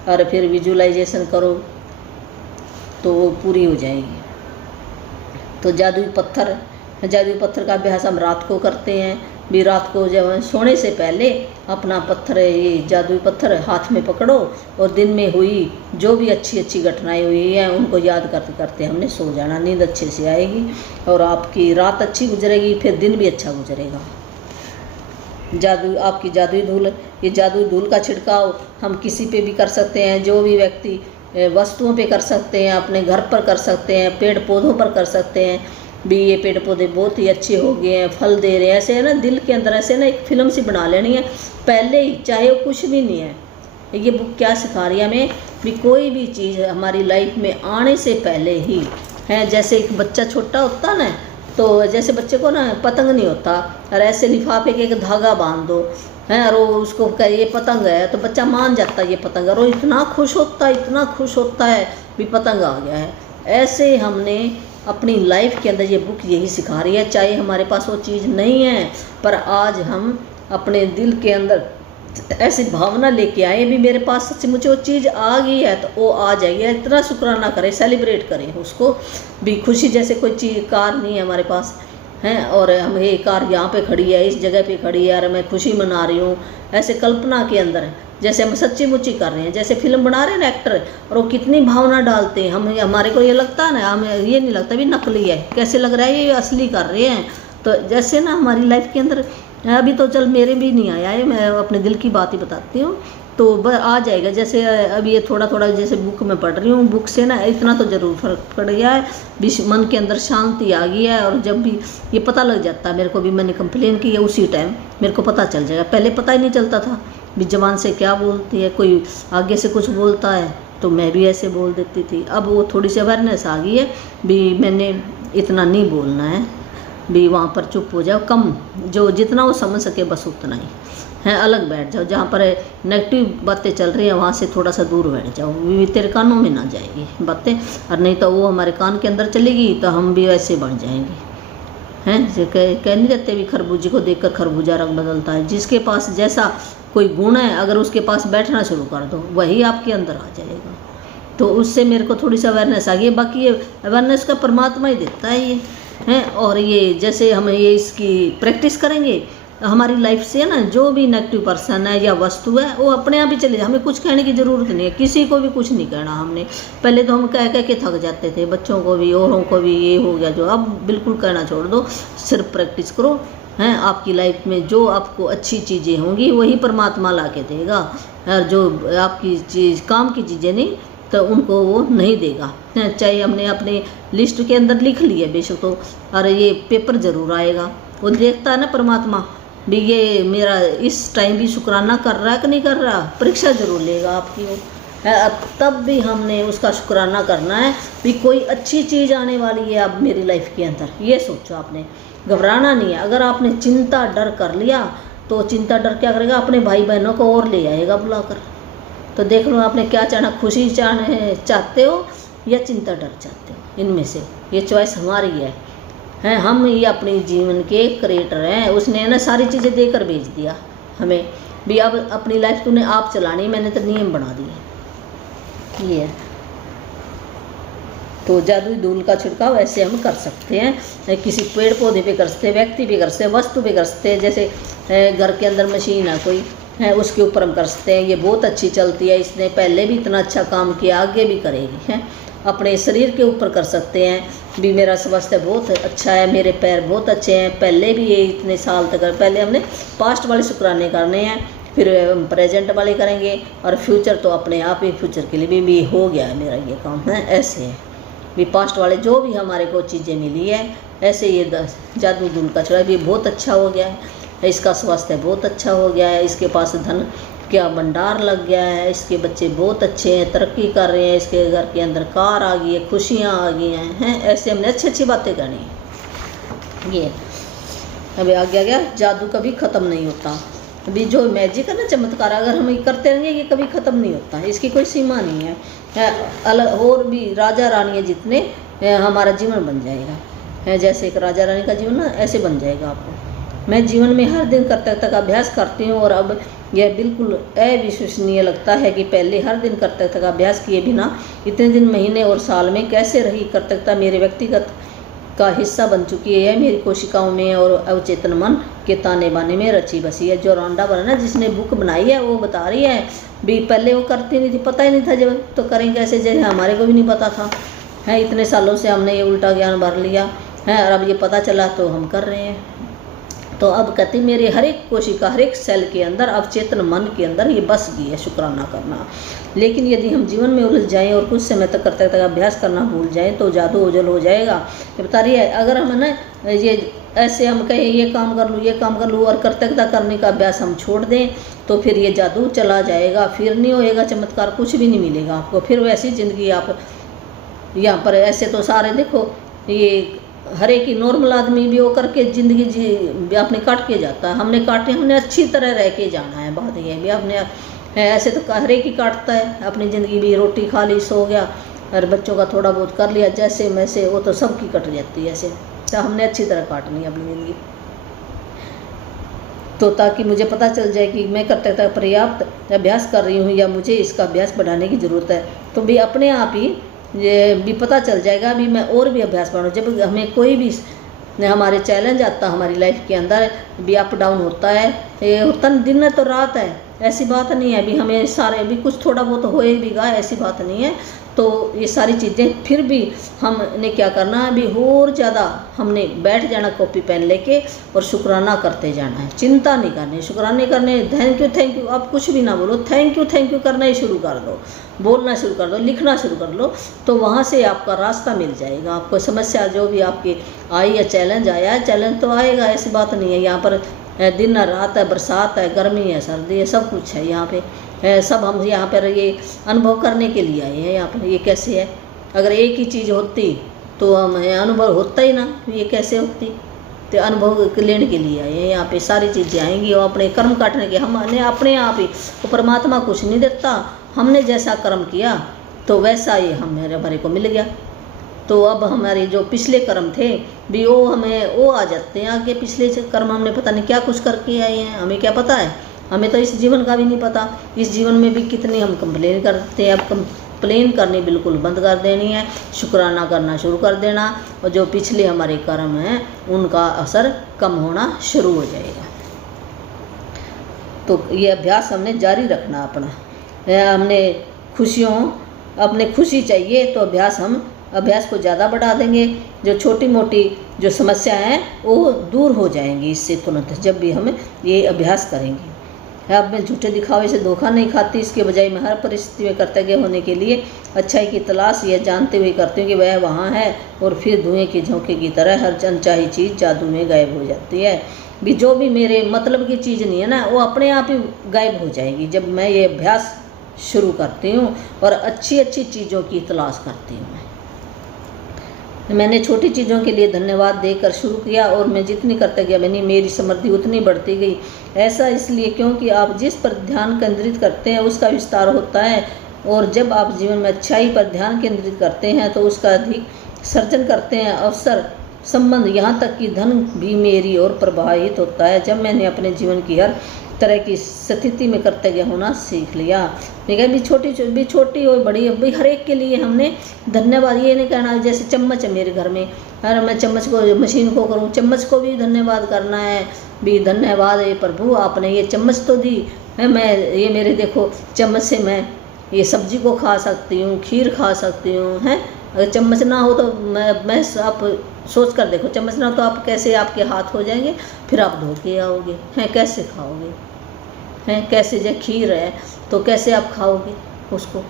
और फिर विजुलाइजेशन करो तो वो पूरी हो जाएगी। तो जादुई पत्थर का अभ्यास हम रात को करते हैं भी। रात को जब सोने से पहले अपना पत्थर, ये जादुई पत्थर हाथ में पकड़ो और दिन में हुई जो भी अच्छी घटनाएं हुई हैं उनको याद करते करते हमने सो जाना। नींद अच्छे से आएगी और आपकी रात अच्छी गुजरेगी, फिर दिन भी अच्छा गुजरेगा। आपकी जादुई धूल, ये जादुई धूल का छिड़काव हम किसी पे भी कर सकते हैं, जो भी व्यक्ति वस्तुओं पे कर सकते हैं, अपने घर पर कर सकते हैं, पेड़ पौधों पर कर सकते हैं भी। ये पेड़ पौधे बहुत ही अच्छे हो गए हैं, फल दे रहे हैं, ऐसे है ना, दिल के अंदर ऐसे ना एक फिल्म सी बना लेनी है पहले ही, चाहे वो कुछ भी नहीं है। ये बुक क्या सिखा रही है हमें भी, कोई भी चीज़ हमारी लाइफ में आने से पहले ही है। जैसे एक बच्चा छोटा होता ना, तो जैसे बच्चे को ना पतंग नहीं होता और ऐसे लिफाफे के एक धागा बांध दो है और वो उसको कहे ये पतंग है, तो बच्चा मान जाता है ये पतंग, और वो इतना खुश होता है भी पतंग आ गया है। ऐसे हमने अपनी लाइफ के अंदर ये बुक यही सिखा रही है, चाहे हमारे पास वो चीज़ नहीं है, पर आज हम अपने दिल के अंदर ऐसी भावना लेके आए भी, मेरे पास सच्ची वो चीज़ आ गई है, तो वो आ जाएगी। इतना शुक्राना करें, सेलिब्रेट करें उसको भी। खुशी जैसे कोई चीज़, कार नहीं है हमारे पास हैं और हम ये कार यहाँ पे खड़ी है, इस जगह पे खड़ी है और मैं खुशी मना रही हूँ, ऐसे कल्पना के अंदर जैसे हम सच्ची मुच्ची कर रहे हैं, जैसे फिल्म बना रहे हैं ना एक्टर, और वो कितनी भावना डालते हैं। हमारे को ये लगता है ना, हमें ये नहीं लगता भी नकली है, कैसे लग रहा है ये असली कर रहे हैं। तो जैसे ना हमारी लाइफ के अंदर अभी तो चल मेरे भी नहीं आया है, मैं अपने दिल की बात ही बताती हूँ, तो आ जाएगा। जैसे अभी ये थोड़ा जैसे बुक में पढ़ रही हूँ, बुक से ना इतना तो ज़रूर फर्क पड़ गया है, मन के अंदर शांति आ गई है। और जब भी ये पता लग जाता है मेरे को भी, मैंने कंप्लेन की है उसी टाइम मेरे को पता चल जाएगा। पहले पता ही नहीं चलता था भी जबान से क्या बोलती है, कोई आगे से कुछ बोलता है तो मैं भी ऐसे बोल देती थी। अब वो थोड़ी सी अवेयरनेस आ गई है भी, मैंने इतना नहीं बोलना है भी, वहाँ पर चुप हो जाओ, कम जो जितना वो समझ सके बस उतना ही है, अलग बैठ जाओ। जहाँ पर नेगेटिव बातें चल रही हैं वहाँ से थोड़ा सा दूर बैठ जाओ, तेरे कानों में ना जाएगी बातें, और नहीं तो वो हमारे कान के अंदर चलेगी तो हम भी वैसे बढ़ जाएंगे। हैं कह नहीं रहते भी, खरबूजे को देखकर खरबूजा रंग बदलता है। जिसके पास जैसा कोई गुण है, अगर उसके पास बैठना शुरू कर दो वही आपके अंदर आ जाएगा। तो उससे मेरे को थोड़ी सी अवेयरनेस आ गई। बाकी ये अवेयरनेस का परमात्मा ही देता है ये हैं। और ये जैसे हम ये इसकी प्रैक्टिस करेंगे, हमारी लाइफ से ना जो भी नेगेटिव पर्सन है या वस्तु है वो अपने आप ही चले जाए, हमें कुछ कहने की ज़रूरत नहीं है, किसी को भी कुछ नहीं कहना हमने। पहले तो हम कह के थक जाते थे, बच्चों को भी औरों को भी, ये हो गया जो, अब बिल्कुल कहना छोड़ दो, सिर्फ प्रैक्टिस करो हैं। आपकी लाइफ में जो आपको अच्छी चीज़ें होंगी वही परमात्मा ला के देगा, और जो आपकी चीज़ काम की चीज़ें नहीं तो उनको वो नहीं देगा। चाहे हमने अपने लिस्ट के अंदर लिख लिया बेशक, तो अरे ये पेपर ज़रूर आएगा, वो देखता है ना परमात्मा भी ये मेरा इस टाइम भी शुक्राना कर रहा है कि नहीं कर रहा, परीक्षा ज़रूर लेगा आपकी वो है। तब भी हमने उसका शुक्राना करना है भी कोई अच्छी चीज़ आने वाली है अब मेरी लाइफ के अंदर, ये सोचो आपने, घबराना नहीं है। अगर आपने चिंता डर कर लिया तो चिंता डर क्या करेगा, अपने भाई बहनों को और ले आएगा बुलाकर। तो देख लो आपने क्या चाहना, खुशी चाहते हो या चिंता डर चाहते हो, इनमें से ये चॉइस हमारी है। हम ये अपने जीवन के क्रिएटर हैं। उसने ना सारी चीज़ें देकर भेज दिया हमें भी, अब अपनी लाइफ तूने आप चलानी, मैंने तो नियम बना दिए ये है। तो जादुई धूल का छिड़काव ऐसे हम कर सकते हैं, किसी पेड़ पौधे पे कर सकते हैं, व्यक्ति पे कर सकते हैं, वस्तु पे कर सकते हैं। जैसे घर के अंदर मशीन है कोई है, उसके ऊपर हम कर सकते हैं। ये बहुत अच्छी चलती है, इसने पहले भी इतना अच्छा काम किया, आगे भी करेगी है। अपने शरीर के ऊपर कर सकते हैं भी, मेरा स्वास्थ्य बहुत अच्छा है, मेरे पैर बहुत अच्छे हैं, पहले भी ये इतने साल तक, पहले हमने पास्ट वाले शुक्राने करने हैं, फिर हम प्रेजेंट वाले करेंगे, और फ्यूचर तो अपने आप ही फ्यूचर के लिए भी हो गया है मेरा ये काम है। ऐसे है भी पास्ट वाले जो भी हमारे को चीज़ें मिली है, ऐसे ये जादू धूल का छिड़काव भी बहुत अच्छा हो गया है। इसका स्वास्थ्य बहुत अच्छा हो गया है, इसके पास धन क्या भंडार लग गया है, इसके बच्चे बहुत अच्छे हैं, तरक्की कर रहे हैं, इसके घर के अंदर कार आ गई है, खुशियाँ आ गई हैं। ऐसे हमने अच्छी अच्छी बातें करनी है। ये अभी आगे गया, जादू कभी ख़त्म नहीं होता। अभी जो मैजिक है ना, चमत्कार, अगर हम ये करते रहेंगे ये कभी ख़त्म नहीं होता, इसकी कोई सीमा नहीं है। अलग और भी राजा रानी जितने हमारा जीवन बन जाएगा, जैसे एक राजा रानी का जीवन ना, ऐसे बन जाएगा आपको। मैं जीवन में हर दिन कर्तव्य का अभ्यास करती हूँ, और अब यह बिल्कुल अविश्वसनीय लगता है कि पहले हर दिन कर्तव्य का अभ्यास किए बिना इतने दिन, महीने और साल में कैसे रही कर्तव्यता मेरे व्यक्तिगत का हिस्सा बन चुकी है। मेरी कोशिकाओं में और अवचेतन मन के ताने बाने में रची बसी है। जो रौंडा बना जिसने बुक बनाई है वो बता रही है भी, पहले वो करती नहीं थी, पता ही नहीं था, जब तो करें कैसे, जैसे हमारे को भी नहीं पता था है। इतने सालों से हमने ये उल्टा ज्ञान भर लिया है, और अब ये पता चला तो हम कर रहे हैं। तो अब कहती मेरे हर एक कोशिका, हर एक सेल के अंदर, अवचेतन मन के अंदर ये बस गई है शुक्राना करना। लेकिन यदि हम जीवन में उलझ जाएं और कुछ समय तक कर्तव्य का अभ्यास करना भूल जाएं तो जादू ओझल हो जाएगा। ये बता रही है, अगर हम ना ये ऐसे हम कहें ये काम कर लूँ, ये काम कर लूँ, और कर्तव्यता करने का अभ्यास हम छोड़ दें तो फिर ये जादू चला जाएगा, फिर नहीं होएगा चमत्कार, कुछ भी नहीं मिलेगा आपको। फिर वैसी ज़िंदगी आप यहाँ पर, ऐसे तो सारे देखो ये हर एक ही नॉर्मल आदमी भी वो करके ज़िंदगी जी अपने काट के जाता है। हमने काटे, हमने अच्छी तरह रह के जाना है। बात ये भी आपने ऐसे तो हर एक ही काटता है अपनी ज़िंदगी भी, रोटी खा ली, सो गया, और बच्चों का थोड़ा बहुत कर लिया, जैसे वैसे, वो तो सबकी कट जाती है। ऐसे तो हमने अच्छी तरह काटनी है अपनी ज़िंदगी, तो ताकि मुझे पता चल जाए कि मैं कर्तव्यता पर्याप्त अभ्यास कर रही हूँ या मुझे इसका अभ्यास बढ़ाने की ज़रूरत है। तो भी अपने आप ही ये भी पता चल जाएगा भी मैं और भी अभ्यास बढ़ाऊँ। जब हमें कोई भी हमारे चैलेंज आता है हमारी लाइफ के अंदर भी, अप डाउन होता है, ये होता दिन है तो रात है, ऐसी बात नहीं है। भी हमें सारे भी कुछ थोड़ा बहुत होएगा, ऐसी बात नहीं है। तो ये सारी चीज़ें फिर भी हमने क्या करना है भी, और ज़्यादा हमने बैठ जाना कॉपी पेन लेके और शुक्राना करते जाना है। चिंता नहीं करनी, शुक्राने करने, थैंक यू आप कुछ भी ना बोलो, थैंक यू करना ही शुरू कर दो, बोलना शुरू कर दो, लिखना शुरू कर लो, तो वहाँ से आपका रास्ता मिल जाएगा। आपको समस्या जो भी आपकी आई है, चैलेंज आया है, चैलेंज तो आएगा, ऐसी बात नहीं है। यहाँ पर दिन है, रात है, बरसात है, गर्मी है, सर्दी है, सब कुछ है यहाँ पे है। सब हम यहाँ पर ये अनुभव करने के लिए आए हैं यहाँ पर। ये कैसे है, अगर एक ही चीज़ होती तो हमें अनुभव होता ही ना, ये कैसे होती। तो अनुभव लेने के लिए आए हैं यहाँ पे, सारी चीज़ें आएंगी और अपने कर्म काटने के। हमने अपने आप ही, वो परमात्मा कुछ नहीं देता, हमने जैसा कर्म किया तो वैसा ही हमारे को मिल गया। तो अब हमारे जो पिछले कर्म थे भी वो हमें वो आ जाते हैं आगे। पिछले कर्म हमने पता नहीं क्या कुछ करके आए हैं, हमें क्या पता है, हमें तो इस जीवन का भी नहीं पता। इस जीवन में भी कितनी हम कंप्लेन करते हैं। अब कंप्लेन करनी बिल्कुल बंद कर देनी है, शुक्राना करना शुरू कर देना, और जो पिछले हमारे कर्म हैं उनका असर कम होना शुरू हो जाएगा। तो ये अभ्यास हमने जारी रखना अपना। हमने अपने खुशी चाहिए तो अभ्यास को ज़्यादा बढ़ा देंगे। जो छोटी मोटी जो समस्या है वो दूर हो जाएंगी इससे तुरंत, जब भी हम ये अभ्यास करेंगे। अब मैं झूठे दिखावे से धोखा नहीं खाती, इसके बजाय मैं हर परिस्थिति में कृतज्ञ होने के लिए अच्छाई की तलाश यह जानते हुए करती हूँ कि वह वहाँ है, और फिर धुएं के झोंके की तरह हर अनचाही चीज़ जादू में गायब हो जाती है। भी जो भी मेरे मतलब की चीज़ नहीं है ना, वो अपने आप ही गायब हो जाएगी जब मैं ये अभ्यास शुरू करती हूँ और अच्छी अच्छी चीज़ों की तलाश करती हूँ। मैंने छोटी चीज़ों के लिए धन्यवाद देकर शुरू किया और मैं जितनी कृतज्ञ बनी मेरी समृद्धि उतनी बढ़ती गई। ऐसा इसलिए क्योंकि आप जिस पर ध्यान केंद्रित करते हैं उसका विस्तार होता है, और जब आप जीवन में अच्छाई पर ध्यान केंद्रित करते हैं तो उसका अधिक सर्जन करते हैं। अवसर, संबंध, यहाँ तक कि धन भी मेरी ओर प्रभावित होता है। जब मैंने अपने जीवन की हर तरह की स्थिति में कृतज्ञ होना सीख लिया। भी छोटी हो बड़ी हो, भाई हर एक के लिए हमने धन्यवाद ये नहीं कहना। जैसे चम्मच है मेरे घर में, अगर मैं चम्मच को मशीन को करूँ, चम्मच को भी धन्यवाद करना है। भी धन्यवाद है प्रभु, आपने ये चम्मच तो दी है, मैं ये मेरे देखो चम्मच से मैं ये सब्जी को खा सकती हूँ, खीर खा सकती हूँ, हैं। अगर चम्मच ना हो तो मैं आप सोच कर देखो, चम्मच ना हो तो आप कैसे आपके हाथ हो जाएंगे, फिर आप धो के आओगे, हैं कैसे खाओगे, हैं कैसे। जो खीर है तो कैसे आप खाओगे उसको,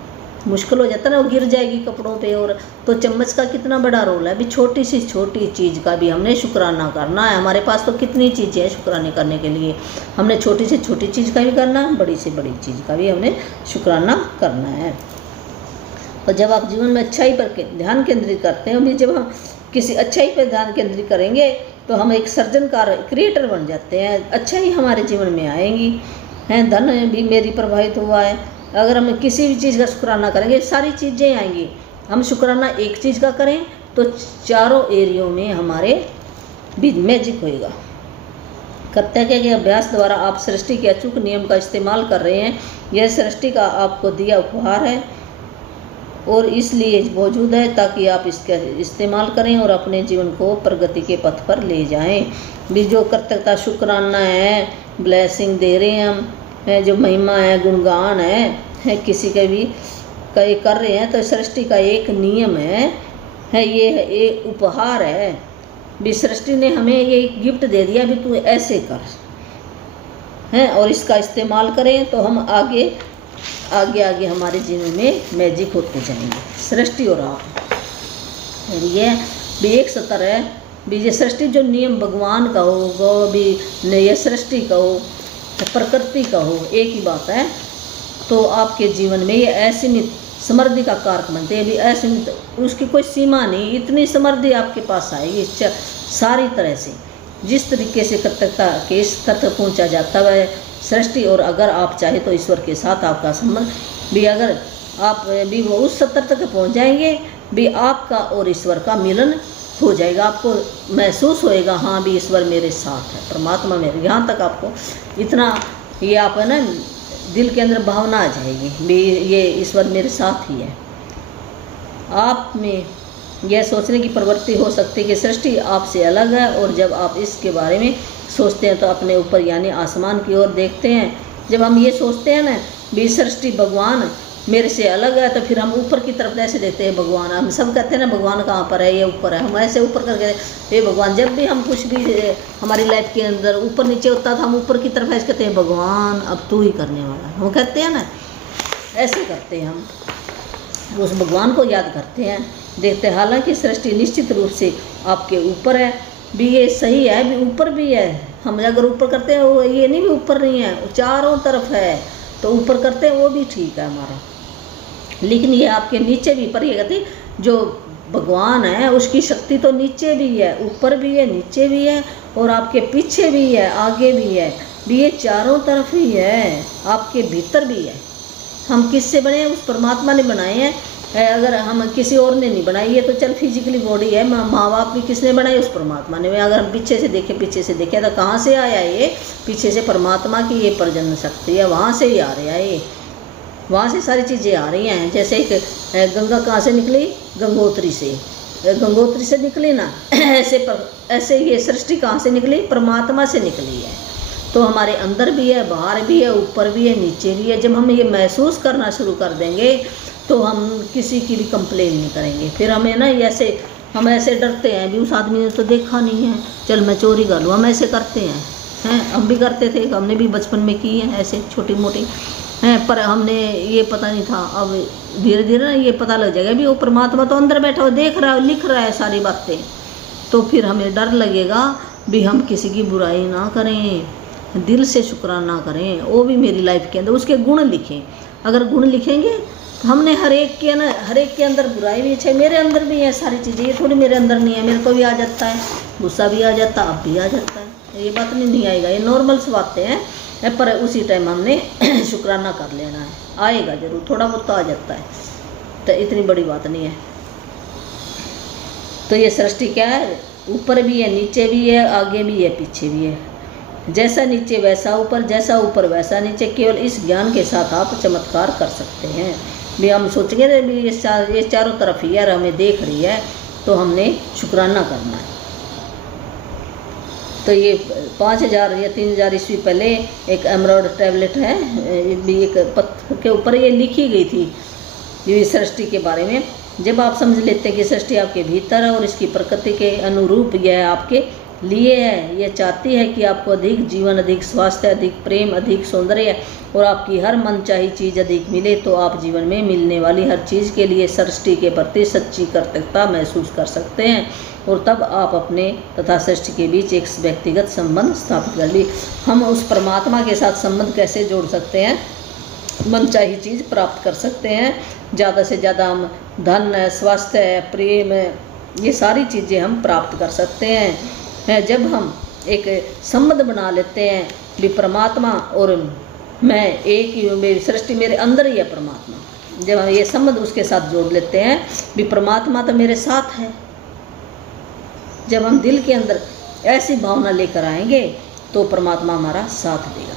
मुश्किल हो जाता है ना, वो गिर जाएगी कपड़ों पे। और तो चम्मच का कितना बड़ा रोल है। भी छोटी सी छोटी चीज़ का भी हमने शुक्राना करना है। हमारे पास तो कितनी चीज़ें हैं शुक्राने करने के लिए, हमने छोटी से छोटी चीज़ का भी करना है, बड़ी से बड़ी चीज़ का भी हमने शुक्राना करना है। और जब आप जीवन में अच्छाई पर ध्यान केंद्रित करते हैं, भी जब हम किसी अच्छाई पर ध्यान केंद्रित करेंगे तो हम एक सर्जनकार क्रिएटर बन जाते हैं, अच्छाई हमारे जीवन में आएंगी, हैं। धन भी मेरी प्रभावित हुआ है। अगर हम किसी भी चीज़ का शुक्राना करेंगे सारी चीज़ें आएंगी। हम शुक्राना एक चीज़ का करें तो चारों एरियो में हमारे भी मैजिक होएगा। कृतज्ञता के अभ्यास द्वारा आप सृष्टि के अचूक नियम का इस्तेमाल कर रहे हैं। यह सृष्टि का आपको दिया उपहार है और इसलिए मौजूद है ताकि आप इसका इस्तेमाल करें और अपने जीवन को प्रगति के पथ पर ले जाएं। भी जो कृतज्ञता शुक्राना है, ब्लेसिंग दे रहे हैं हम, है जो महिमा है, गुणगान है किसी के भी कई कर रहे हैं, तो सृष्टि का एक नियम है ये एक उपहार है। भी सृष्टि ने हमें ये गिफ्ट दे दिया, भी तू ऐसे कर, हैं, और इसका इस्तेमाल करें तो हम आगे हमारे जीवन में मैजिक होते जाएंगे। सृष्टि और आप, और ये भी एक सतर है। भी ये सृष्टि जो नियम भगवान का हो, भी ये सृष्टि का हो, प्रकृति का हो, एक ही बात है। तो आपके जीवन में ये असीमित समृद्धि का कारक बनते हैं। भी असीमित, उसकी कोई सीमा नहीं, इतनी समृद्धि आपके पास आएगी सारी तरह से, जिस तरीके से कृतज्ञता के इस तक पहुँचा जाता है सृष्टि। और अगर आप चाहे तो ईश्वर के साथ आपका संबंध भी, अगर आप भी वो उस स्तर तक पहुँच जाएंगे, भी आपका और ईश्वर का मिलन हो जाएगा। आपको महसूस होएगा, हाँ भी ईश्वर मेरे साथ है, परमात्मा मेरे, यहाँ तक आपको इतना ये आप है ना दिल के अंदर भावना आ जाएगी, भी ये ईश्वर मेरे साथ ही है। आप में यह सोचने की प्रवृत्ति हो सकती है कि सृष्टि आपसे अलग है, और जब आप इसके बारे में सोचते हैं तो अपने ऊपर यानी आसमान की ओर देखते हैं। जब हम ये सोचते हैं ना भी सृष्टि भगवान मेरे से अलग है, तो फिर हम ऊपर की तरफ ऐसे देखते हैं भगवान। हम सब कहते हैं ना भगवान कहाँ पर है, ये ऊपर है, हम ऐसे ऊपर करके ये भगवान। जब भी हम कुछ भी हमारी लाइफ के अंदर ऊपर नीचे होता था, हम ऊपर की तरफ ऐसे कहते हैं भगवान अब तू ही करने वाला है, हम कहते हैं ना, ऐसे करते हैं हम, उस भगवान को याद करते हैं, देखते हैं। हालांकि सृष्टि निश्चित रूप से आपके ऊपर है, भी ये सही है, भी ऊपर भी है। हम अगर ऊपर करते हैं वो ये नहीं भी ऊपर नहीं है, चारों तरफ है, तो ऊपर करते हैं वो भी ठीक है हमारा। लेकिन ये आपके नीचे भी, पर ये कहते जो भगवान है उसकी शक्ति तो नीचे भी है, ऊपर भी है, नीचे भी है, और आपके पीछे भी है, आगे भी है, भी ये चारों तरफ ही है, आपके भीतर भी है। हम किससे बने हैं? उस परमात्मा ने बनाए हैं। अगर हम किसी और ने नहीं बनाई है तो चल फिजिकली बॉडी है, माँ बाप भी किसने बनाई? उस परमात्मा ने। अगर हम पीछे से देखें तो कहाँ से आया ये? पीछे से परमात्मा की ये प्रजनन शक्ति है, वहाँ से ही आ रहा है ये, वहाँ से सारी चीज़ें आ रही हैं। जैसे एक गंगा कहाँ से निकली? गंगोत्री से निकली ना, ऐसे ये सृष्टि कहाँ से निकली? परमात्मा से निकली है। तो हमारे अंदर भी है, बाहर भी है, ऊपर भी है, नीचे भी है। जब हम ये महसूस करना शुरू कर देंगे तो हम किसी की भी कंप्लेन नहीं करेंगे। फिर हमें ना ऐसे हम ऐसे डरते हैं भी उस आदमी ने तो देखा नहीं है, चल मैं चोरी कर लूँ, हम ऐसे करते हैं हम भी करते थे, हमने भी बचपन में की है ऐसे छोटी मोटी हैं, पर हमने ये पता नहीं था। अब धीरे धीरे ना ये पता लग जाएगा भी वो परमात्मा तो अंदर बैठा हुआ देख रहा है, लिख रहा है सारी बातें, तो फिर हमें डर लगेगा भी हम किसी की बुराई ना करें, दिल से शुक्राना करें, वो भी मेरी लाइफ के अंदर उसके गुण लिखें। अगर गुण लिखेंगे तो हमने हर एक के अंदर बुराई भी है, मेरे अंदर भी है सारी चीज़ें, ये थोड़ी मेरे अंदर नहीं है, मेरे को भी आ जाता है, गुस्सा भी आ जाता है, अब भी आ जाता है, ये बात नहीं आएगा, ये नॉर्मल सी बातें हैं, पर उसी टाइम हमने शुक्राना कर लेना है, आएगा जरूर, थोड़ा बहुत तो आ जाता है, तो इतनी बड़ी बात नहीं है। तो ये सृष्टि क्या है, ऊपर भी है, नीचे भी है, आगे भी है, पीछे भी है, जैसा नीचे वैसा ऊपर, जैसा ऊपर वैसा नीचे। केवल इस ज्ञान के साथ आप चमत्कार कर सकते हैं। भी हम सोचेंगे भी ये चारों तरफ ही यार हमें देख रही है, तो हमने शुक्राना करना है। तो ये 5000 या 3000 ईस्वी पहले एक एमरॉड टैबलेट है, भी एक पत्थर के ऊपर ये लिखी गई थी ये सृष्टि के बारे में। जब आप समझ लेते हैं कि सृष्टि आपके भीतर है और इसकी प्रकृति के अनुरूप यह आपके लिए है, यह चाहती है कि आपको अधिक जीवन, अधिक स्वास्थ्य, अधिक प्रेम, अधिक सौंदर्य और आपकी हर मनचाही चीज़ अधिक मिले, तो आप जीवन में मिलने वाली हर चीज़ के लिए सृष्टि के प्रति सच्ची कृतज्ञता महसूस कर सकते हैं, और तब आप अपने तथा सृष्टि के बीच एक व्यक्तिगत संबंध स्थापित कर ली। हम उस परमात्मा के साथ संबंध कैसे जोड़ सकते हैं, मनचाही चीज़ प्राप्त कर सकते हैं, ज़्यादा से ज़्यादा हम धन, स्वास्थ्य, प्रेम, ये सारी चीज़ें हम प्राप्त कर सकते हैं जब हम एक संबंध बना लेते हैं भी परमात्मा और मैं एक ही, मेरी सृष्टि मेरे अंदर ही है परमात्मा। जब हम ये संबंध उसके साथ जोड़ लेते हैं भी परमात्मा तो मेरे साथ है, जब हम दिल के अंदर ऐसी भावना लेकर आएंगे तो परमात्मा हमारा साथ देगा।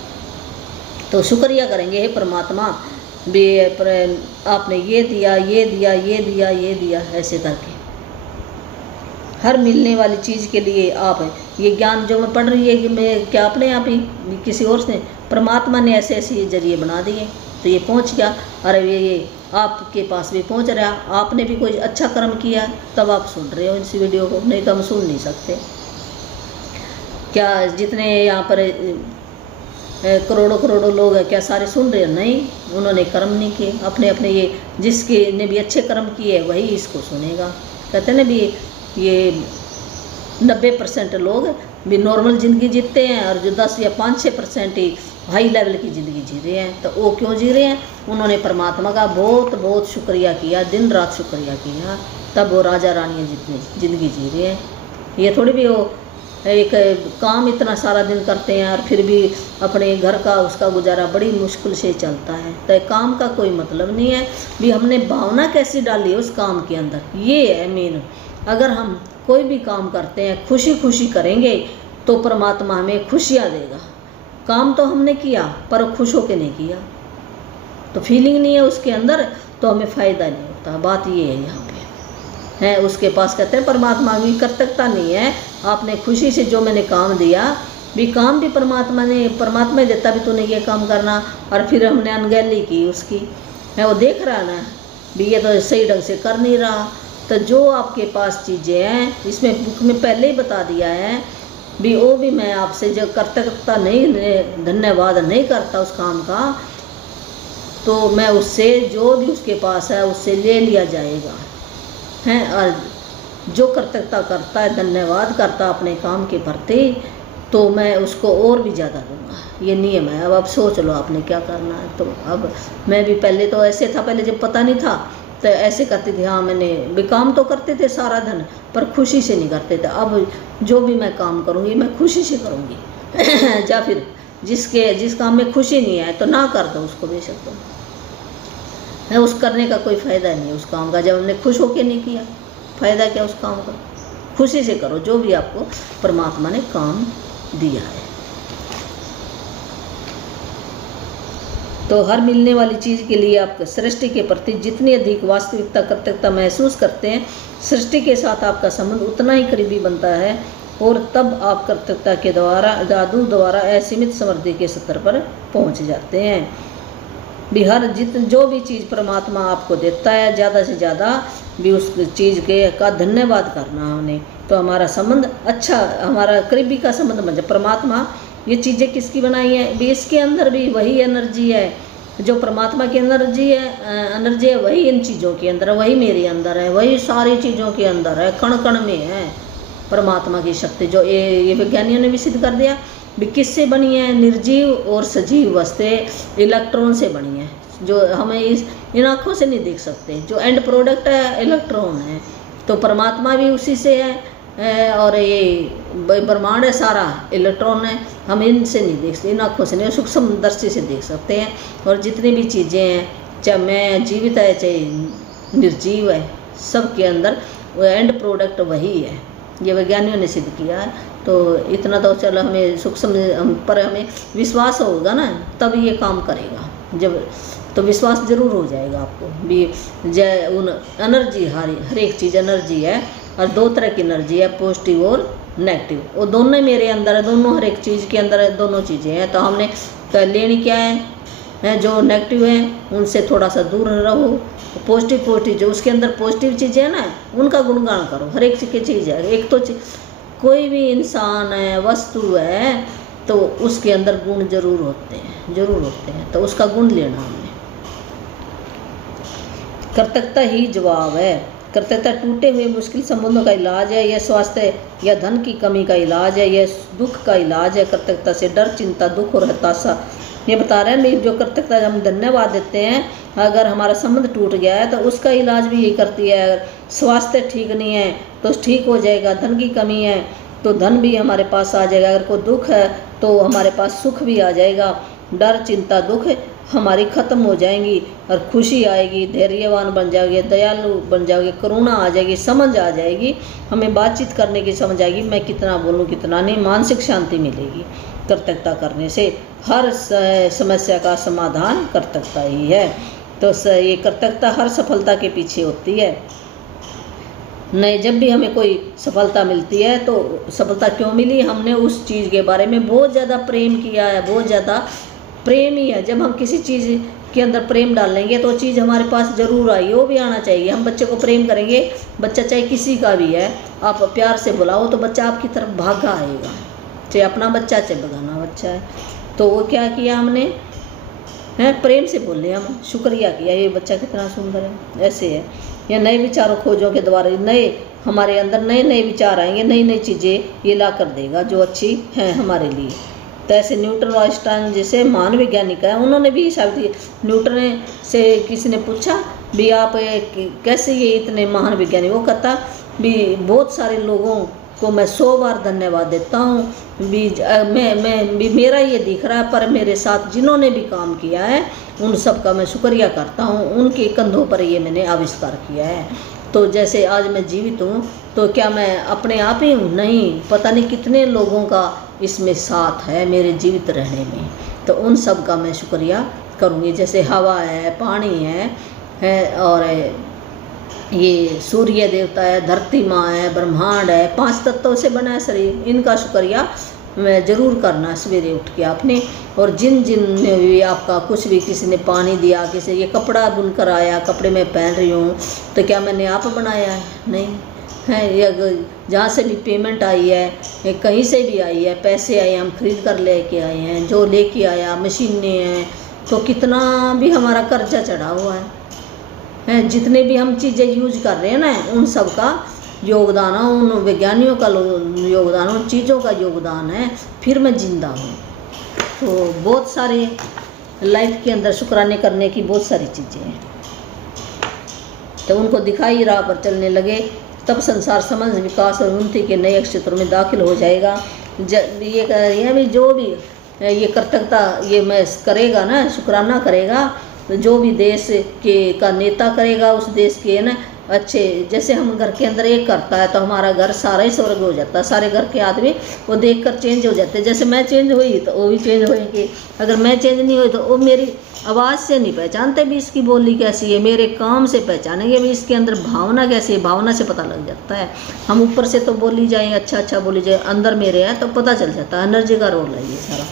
तो शुक्रिया करेंगे, हे परमात्मा भी आपने ये दिया, ये दिया, ये दिया, ये दिया, ऐसे करके हर मिलने वाली चीज़ के लिए आप ये ज्ञान जो मैं पढ़ रही है कि मैं क्या अपने आप ही किसी और से, परमात्मा ने ऐसे ऐसे जरिए बना दिए तो ये पहुंच गया। अरे ये आपके पास भी पहुंच रहा, आपने भी कोई अच्छा कर्म किया तब आप सुन रहे हो इस वीडियो को, नहीं तो हम सुन नहीं सकते। क्या जितने यहाँ पर करोड़ों करोड़ों लोग हैं, क्या सारे सुन रहे हैं? नहीं, उन्होंने कर्म नहीं किए अपने अपने, ये जिसके ने भी अच्छे कर्म किए वही इसको सुनेगा। कहते हैं ना भी ये 90% लोग भी नॉर्मल ज़िंदगी जीते हैं और जो 10 या 5-6% ही हाई लेवल की ज़िंदगी जी रहे हैं। तो वो क्यों जी रहे हैं? उन्होंने परमात्मा का बहुत बहुत शुक्रिया किया, दिन रात शुक्रिया किया, तब वो राजा रानियाँ जितनी ज़िंदगी जी रहे हैं। ये थोड़ी भी वो एक काम इतना सारा दिन करते हैं और फिर भी अपने घर का उसका गुजारा बड़ी मुश्किल से चलता है। तो काम का कोई मतलब नहीं है भी हमने भावना कैसी डाली है उस काम के अंदर, ये है मेन। अगर हम कोई भी काम करते हैं खुशी खुशी करेंगे तो परमात्मा हमें खुशियाँ देगा। काम तो हमने किया पर खुश होकर नहीं किया, तो फीलिंग नहीं है उसके अंदर, तो हमें फ़ायदा नहीं होता। बात ये है यहाँ पे है, उसके पास कहते हैं परमात्मा की कृतज्ञता नहीं है। आपने खुशी से जो मैंने काम दिया भी, काम भी परमात्मा ही देता भी तूने ये काम करना, और फिर हमने अनगैली की उसकी है, वो देख रहा ना भी ये तो सही ढंग से कर नहीं रहा। तो जो आपके पास चीज़ें हैं, इसमें बुक में पहले ही बता दिया है भी, वो भी मैं आपसे जो कृतज्ञता नहीं, धन्यवाद नहीं करता उस काम का, तो मैं उससे जो भी उसके पास है उससे ले लिया जाएगा हैं। और जो कृतज्ञता करता है, धन्यवाद करता अपने काम के प्रति, तो मैं उसको और भी ज़्यादा दूंगा। ये नियम है। अब आप सोच लो आपने क्या करना है। तो अब मैं भी पहले तो ऐसे था, पहले जब पता नहीं था तो ऐसे करते थे। हाँ, मैंने भी काम तो करते थे सारा दिन, पर खुशी से नहीं करते थे। अब जो भी मैं काम करूँगी मैं खुशी से करूँगी। या फिर जिस काम में खुशी नहीं है तो ना कर दो उसको, बेशक तो है, उस करने का कोई फ़ायदा नहीं है उस काम का। जब हमने खुश होकर नहीं किया, फ़ायदा क्या उस काम का? खुशी से करो जो भी आपको परमात्मा ने काम दिया है। तो हर मिलने वाली चीज़ के लिए आप सृष्टि के प्रति जितनी अधिक वास्तविकता कृतज्ञता महसूस करते हैं, सृष्टि के साथ आपका संबंध उतना ही करीबी बनता है, और तब आप कृतज्ञता के द्वारा, जादू द्वारा असीमित समृद्धि के स्तर पर पहुंच जाते हैं। भी हर जो भी चीज़ परमात्मा आपको देता है, ज़्यादा से ज़्यादा भी उस चीज़ के का धन्यवाद करना हमने, तो हमारा संबंध अच्छा, हमारा करीबी का संबंध बन जाए। परमात्मा ये चीज़ें किसकी बनाई है, भी इसके अंदर भी वही एनर्जी है, जो परमात्मा की एनर्जी है वही इन चीज़ों के अंदर है, वही मेरे अंदर है, वही सारी चीज़ों के अंदर है, कण कण में है परमात्मा की शक्ति। जो ये विज्ञानियों ने भी सिद्ध कर दिया भी किससे बनी है, निर्जीव और सजीव वस्तुएं इलेक्ट्रॉन से बनी है, जो हमें इन आँखों से नहीं देख सकते। जो एंड प्रोडक्ट है इलेक्ट्रॉन है, तो परमात्मा भी उसी से है, और ये ब्रह्मांड है सारा इलेक्ट्रॉन है, हम इनसे नहीं देख सकते, इन आँखों से नहीं, सूक्ष्म दृष्टि से देख सकते हैं। और जितनी भी चीज़ें हैं, चाहे मैं जीवित है चाहे निर्जीव है, सब के अंदर एंड प्रोडक्ट वही है, ये वैज्ञानिकों ने सिद्ध किया है। तो इतना तो चलो हमें सूक्ष्म पर हमें विश्वास होगा ना, तब ये काम करेगा। जब तो विश्वास जरूर हो जाएगा आपको भी। जय उन एनर्जी, हर एक चीज़ एनर्जी है, और दो तरह की एनर्जी है, पॉजिटिव और नेगेटिव, वो दोनों मेरे अंदर है, दोनों हर एक चीज़ के अंदर है, दोनों चीज़ें हैं। तो हमने लेनी क्या है, जो नेगेटिव है उनसे थोड़ा सा दूर रहो, पॉजिटिव जो उसके अंदर पॉजिटिव चीज़ें हैं ना, उनका गुणगान करो। हर एक चीज़ है, एक तो कोई भी इंसान है, वस्तु है, तो उसके अंदर गुण जरूर होते हैं, तो उसका गुण लेना हमने। कृतज्ञता ही जवाब है। कृतज्ञता टूटे हुए मुश्किल संबंधों का इलाज है, यह स्वास्थ्य या धन की कमी का इलाज है, यह दुख का इलाज है। कृतज्ञता से डर, चिंता, दुख और हताशा, ये बता रहे हैं जो कृतज्ञता हम धन्यवाद देते हैं, अगर हमारा संबंध टूट गया है तो उसका इलाज भी यही करती है। अगर स्वास्थ्य ठीक नहीं है तो ठीक हो जाएगा, धन की कमी है तो धन भी हमारे पास आ जाएगा, अगर कोई दुख है तो हमारे पास सुख भी आ जाएगा। डर, चिंता, दुख हमारी ख़त्म हो जाएंगी और खुशी आएगी, धैर्यवान बन जाओगे, दयालु बन जाओगे, करुणा आ जाएगी, समझ आ जाएगी, हमें बातचीत करने की समझ आएगी, मैं कितना बोलूँ कितना नहीं, मानसिक शांति मिलेगी। कृतज्ञता करने से हर समस्या का समाधान कृतज्ञता ही है। तो ये कृतज्ञता हर सफलता के पीछे होती है। नहीं, जब भी हमें कोई सफलता मिलती है तो सफलता क्यों मिली, हमने उस चीज़ के बारे में बहुत ज़्यादा प्रेम किया है, बहुत ज़्यादा प्रेम ही है। जब हम किसी चीज़ के अंदर प्रेम डालेंगे तो चीज़ हमारे पास ज़रूर आएगी, वो भी आना चाहिए। हम बच्चे को प्रेम करेंगे, बच्चा चाहे किसी का भी है, आप प्यार से बुलाओ तो बच्चा आपकी तरफ भागा आएगा, चाहे अपना बच्चा चाहे बगाना बच्चा है। तो वो क्या किया हमने, प्रेम से बोले, हम शुक्रिया किया, ये बच्चा कितना सुंदर है, ऐसे है। या नए विचारों खोजों के द्वारा नए हमारे अंदर नए विचार आएंगे, नई नई चीज़ें ये ला कर देगा जो अच्छी हैं हमारे लिए। तो ऐसे न्यूटन और आइंस्टाइन जैसे महान वैज्ञानिक है, उन्होंने भी साबित किया। न्यूटन से किसी ने पूछा भी आप कैसे ये इतने महान वैज्ञानिक, वो कहता भी बहुत सारे लोगों को मैं 100 बार धन्यवाद देता हूँ भी, मैं भी मेरा ये दिख रहा है, पर मेरे साथ जिन्होंने भी काम किया है उन सब का मैं शुक्रिया करता हूँ, उनके कंधों पर ये मैंने आविष्कार किया है। तो जैसे आज मैं जीवित हूँ तो क्या मैं अपने आप ही हूँ, नहीं, पता नहीं कितने लोगों का इसमें साथ है मेरे जीवित रहने में, तो उन सब का मैं शुक्रिया करूँगी। जैसे हवा है, पानी है और ये सूर्य देवता है, धरती माँ है, ब्रह्मांड है, 5 तत्वों से बना है शरीर, इनका शुक्रिया मैं ज़रूर करना सवेरे उठ के आपने। और जिन ने भी आपका कुछ भी, किसी ने पानी दिया, किसी ये कपड़ा बुनकर आया, कपड़े में पहन रही हूँ, तो क्या मैंने आप बनाया है, नहीं है। ये जहाँ से भी पेमेंट आई है, कहीं से भी आई है, पैसे आए हम खरीद कर लेके आए हैं, जो लेके आया मशीनें हैं, तो कितना भी हमारा कर्जा चढ़ा हुआ है। जितने भी हम चीज़ें यूज कर रहे हैं ना, उन सब का योगदान है, उन वैज्ञानिकों का योगदान, उन चीज़ों का योगदान है, फिर मैं जिंदा हूँ। तो बहुत सारे लाइफ के अंदर शुक्राने करने की बहुत सारी चीज़ें हैं। तो उनको दिखाई राह पर चलने लगे, तब संसार समझ, विकास और उन्नति के नए क्षेत्रों में दाखिल हो जाएगा। ये कह रही है भी, जो भी ये कृतज्ञता ये मैं करेगा ना, शुक्राना करेगा, जो भी देश के का नेता करेगा, उस देश के ना अच्छे, जैसे हम घर के अंदर एक करता है तो हमारा घर सारा ही स्वर्ग हो जाता है, सारे घर के आदमी वो देखकर चेंज हो जाते हैं। जैसे मैं चेंज हुई तो वो भी चेंज होएंगे, अगर मैं चेंज नहीं हुई तो वो मेरी आवाज़ से नहीं पहचानते भी इसकी बोली कैसी है, मेरे काम से पहचानेंगे भी इसके अंदर भावना कैसी है, भावना से पता लग जाता है। हम ऊपर से तो बोली जाए, अच्छा बोली जाए, अंदर मेरे हैं तो पता चल जाता है। एनर्जी का रोल है ये सारा।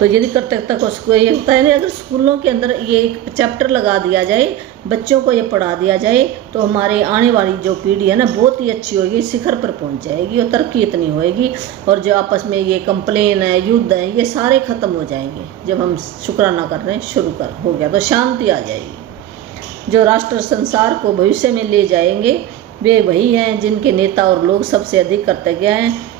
तो यदि कृतज्ञता को ये होता है ना, अगर स्कूलों के अंदर ये एक चैप्टर लगा दिया जाए, बच्चों को ये पढ़ा दिया जाए, तो हमारे आने वाली जो पीढ़ी है ना बहुत ही अच्छी होगी, शिखर पर पहुंच जाएगी और तरक्की इतनी होएगी। और जो आपस में ये कंप्लेन है, युद्ध है, ये सारे ख़त्म हो जाएंगे। जब हम शुक्राना करने शुरू हो गया तो शांति आ जाएगी। जो राष्ट्र संसार को भविष्य में ले जाएंगे वे वही हैं जिनके नेता और लोग सबसे अधिक कृतज्ञ हैं।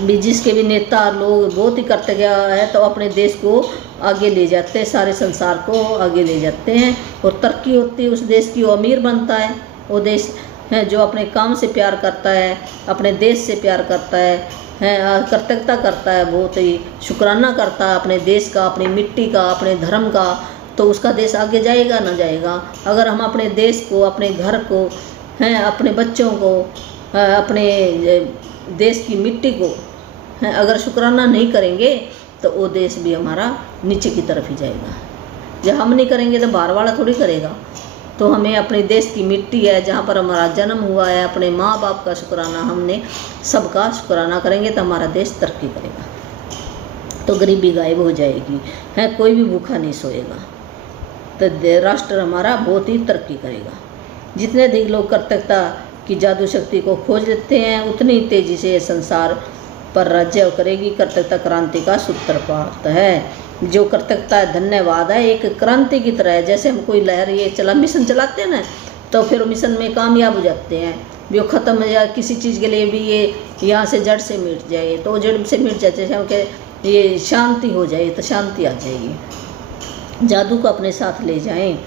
जिसके भी नेता लोग बहुत ही कृतज्ञ है तो अपने देश को आगे ले जाते हैं, सारे संसार को आगे ले जाते हैं और तरक्की होती है उस देश की, वो अमीर बनता है। वो देश है जो अपने काम से प्यार करता है, अपने देश से प्यार करता है, कृतज्ञता करता है, बहुत ही शुक्राना करता है अपने देश का, अपनी मिट्टी का, अपने धर्म का, तो उसका देश आगे जाएगा ना जाएगा। अगर हम अपने देश को, अपने घर को, अपने बच्चों को, अपने देश की मिट्टी को अगर शुक्राना नहीं करेंगे तो वो देश भी हमारा नीचे की तरफ ही जाएगा। जब हम नहीं करेंगे तो बाहर वाला थोड़ी करेगा। तो हमें अपने देश की मिट्टी है, जहाँ पर हमारा जन्म हुआ है, अपने माँ बाप का शुक्राना, हमने सबका शुक्राना करेंगे तो हमारा देश तरक्की करेगा। तो गरीबी गायब हो जाएगी, कोई भी भूखा नहीं सोएगा, तो राष्ट्र हमारा बहुत ही तरक्की करेगा। जितने अधिक लोग कृतज्ञता की जादू शक्ति को खोज लेते हैं उतनी तेजी से संसार पर राज्य करेगी। कृतज्ञता क्रांति का सूत्रपात है। जो कृतज्ञता है, धन्यवाद है, एक क्रांति की तरह है। जैसे हम कोई लहर ये मिशन चलाते हैं ना, तो फिर मिशन में कामयाब हो जाते हैं। जो ख़त्म या किसी चीज़ के लिए भी ये यहाँ से जड़ से मिट जाए तो जड़ से मिट जाए, जैसे हम कह ये शांति हो जाए तो शांति आ जाएगी। जादू को अपने साथ ले जाएं,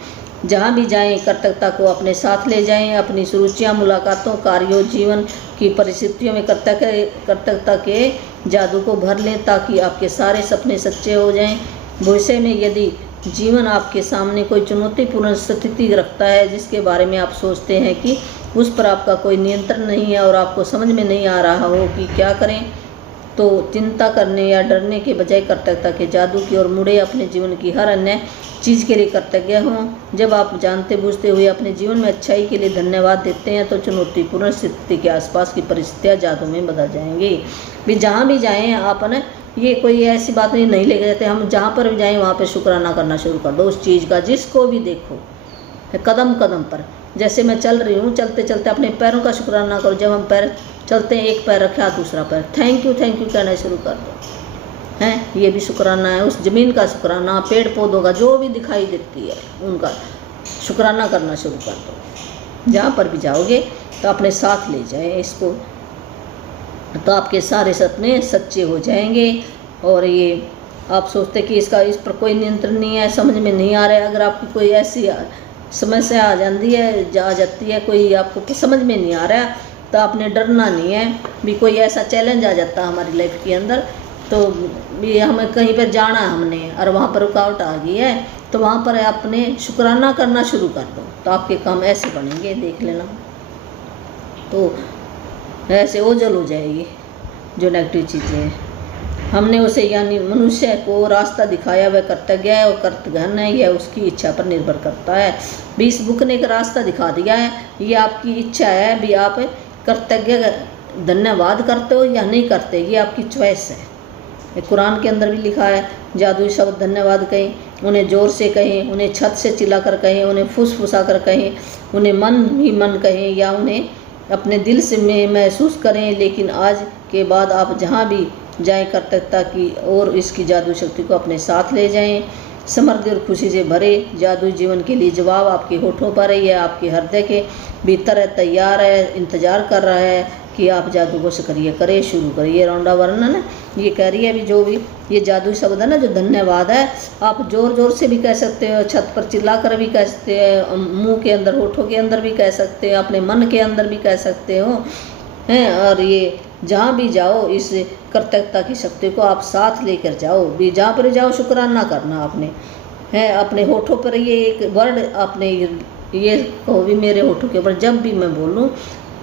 जहाँ भी जाएं कृतज्ञता को अपने साथ ले जाएं। अपनी सुरुचियाँ, मुलाकातों, कार्यों, जीवन की परिस्थितियों में कृतज्ञता के जादू को भर लें ताकि आपके सारे सपने सच्चे हो जाएं। भविष्य में यदि जीवन आपके सामने कोई चुनौतीपूर्ण स्थिति रखता है जिसके बारे में आप सोचते हैं कि उस पर आपका कोई नियंत्रण नहीं है और आपको समझ में नहीं आ रहा हो कि क्या करें, तो चिंता करने या डरने के बजाय कृतज्ञता के जादू की ओर मुड़े। अपने जीवन की हर अन्य चीज़ के लिए कृतज्ञ हों। जब आप जानते बूझते हुए अपने जीवन में अच्छाई के लिए धन्यवाद देते हैं तो चुनौतीपूर्ण स्थिति के आसपास की परिस्थितियाँ जादू में बदल जाएंगी। भी जहाँ भी जाएं आप न, ये कोई ऐसी बात नहीं लेके जाते। हम जहाँ पर भी जाएं वहाँ पर शुक्राना करना शुरू कर दो उस चीज़ का, जिसको भी देखो कदम कदम पर। जैसे मैं चल रही हूँ, चलते चलते अपने पैरों का शुक्राना करो। जब हम पैर चलते हैं, एक पैर रखा दूसरा पैर, थैंक यू कहना शुरू कर दो। ये भी शुक्राना है। उस ज़मीन का शुक्राना, पेड़ पौधों का, जो भी दिखाई देती है उनका शुक्राना करना शुरू कर दो। जहाँ पर भी जाओगे तो अपने साथ ले जाए इसको, तो आपके सारे सपने सच्चे हो जाएंगे। और ये आप सोचते कि इस पर कोई नियंत्रण नहीं है, समझ में नहीं आ रहा है। अगर आपकी कोई ऐसी समस्या आ जाती है, कोई आपको समझ में नहीं आ रहा, तो आपने डरना नहीं है। भी कोई ऐसा चैलेंज आ जाता है हमारी लाइफ के अंदर, तो भी हमें कहीं पर जाना है हमने और वहाँ पर रुकावट आ गई है, तो वहाँ पर आपने शुक्राना करना शुरू कर दो, तो आपके काम ऐसे बनेंगे, देख लेना। तो ऐसे ओझल हो जाएगी जो नेगेटिव चीज़ें हैं। हमने उसे यानी मनुष्य को रास्ता दिखाया, वह कृतज्ञ है और कृतघ्न है, यह उसकी इच्छा पर निर्भर करता है। भी इस बुक ने एक रास्ता दिखा दिया है, ये आपकी इच्छा है भी आप कृतज्ञ धन्यवाद करते हो या नहीं करते, ये आपकी चॉइस है। कुरान के अंदर भी लिखा है, जादुई शब्द धन्यवाद कहें, उन्हें ज़ोर से कहें, उन्हें छत से चिल्लाकर कहें, उन्हें फुसफुसा कर कहें, उन्हें मन ही मन कहें या उन्हें अपने दिल से महसूस करें। लेकिन आज के बाद आप जहाँ भी जाएं कृतज्ञता की और इसकी जादू शक्ति को अपने साथ ले जाएं। समृद्धि और खुशी से भरे जादुई जीवन के लिए जवाब आपके होठों पर है, यह आपके हृदय के भीतर है, तैयार है, इंतज़ार कर रहा है कि आप जादू को सक्रिय करें, शुरू करिए। रौंडा वर्णन ये कह रही है अभी, जो भी ये जादुई शब्द है ना, जो धन्यवाद है, आप ज़ोर ज़ोर से भी कह सकते हो, छत पर चिल्ला कर भी कह सकते हैं, मुंह के अंदर, होठों के अंदर भी कह सकते हैं, अपने मन के अंदर भी कह सकते हो हैं। और ये जहाँ भी जाओ इस कृतज्ञता की शक्ति को आप साथ लेकर जाओ। भी जहाँ पर जाओ शुक्राना करना आपने है, अपने होठों पर ये एक वर्ड आपने ये कहो भी, मेरे होठों के ऊपर जब भी मैं बोलूँ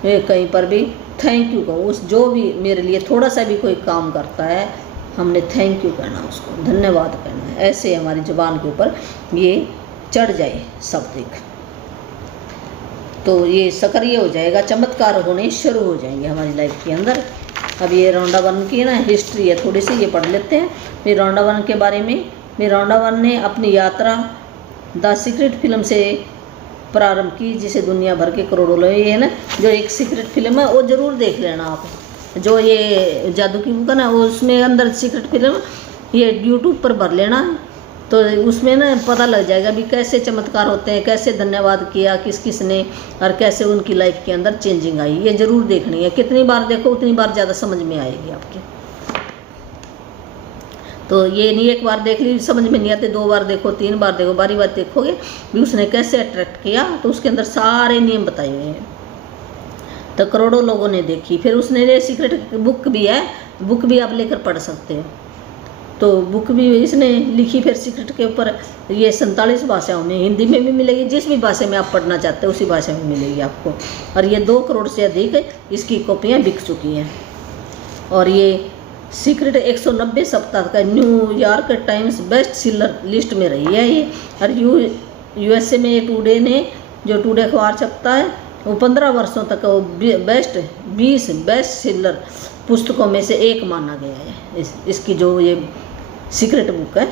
कहीं पर भी थैंक यू कहूँ। उस जो भी मेरे लिए थोड़ा सा भी कोई काम करता है, हमने थैंक यू कहना, उसको धन्यवाद कहना है। ऐसे हमारी जुबान के ऊपर ये चढ़ जाए शब्द एक, तो ये सक्रिय हो जाएगा, चमत्कार होने शुरू हो जाएंगे हमारी लाइफ के अंदर। अब ये राउंडा वन की ना हिस्ट्री है थोड़ी सी, ये पढ़ लेते हैं मिरांडा वन के बारे में। मिरांडा वन ने अपनी यात्रा द सीक्रेट फिल्म से प्रारंभ की, जिसे दुनिया भर के करोड़ों लोग, ये है ना जो एक सीक्रेट फिल्म है वो ज़रूर देख लेना आप, जो ये जादू की बुक है ना उसमें अंदर सीक्रेट फिल्म ये यूट्यूब पर भर लेना, तो उसमें ना पता लग जाएगा भी कैसे चमत्कार होते हैं, कैसे धन्यवाद किया किस किस ने, और कैसे उनकी लाइफ के अंदर चेंजिंग आई। ये ज़रूर देखनी है, कितनी बार देखो उतनी बार ज़्यादा समझ में आएगी आपके। तो ये नहीं एक बार देख ली समझ में नहीं आते, 2 बार देखो 3 बार देखो, बारी बार देखोगे भी उसने कैसे अट्रैक्ट किया, तो उसके अंदर सारे नियम बताए हुए हैं। तो करोड़ों लोगों ने देखी। फिर उसने ये सीक्रेट बुक भी है, बुक भी आप लेकर पढ़ सकते हो। तो बुक भी इसने लिखी फिर सीक्रेट के ऊपर, ये 47 भाषाओं में, हिंदी में भी मिलेगी, जिस भी भाषा में आप पढ़ना चाहते हो उसी भाषा में मिलेगी आपको। और ये 2 करोड़ से अधिक इसकी कॉपियाँ बिक चुकी हैं। और ये सीक्रेट 190 सप्ताह का New York times best seller list में रही है ये। और यूएसए में टुडे ने, जो टुडे अखबार छपता है, वो 15 वर्षों तक वो 20 बेस्ट सेलर पुस्तकों में से एक माना गया है। इसकी जो ये सीक्रेट बुक है।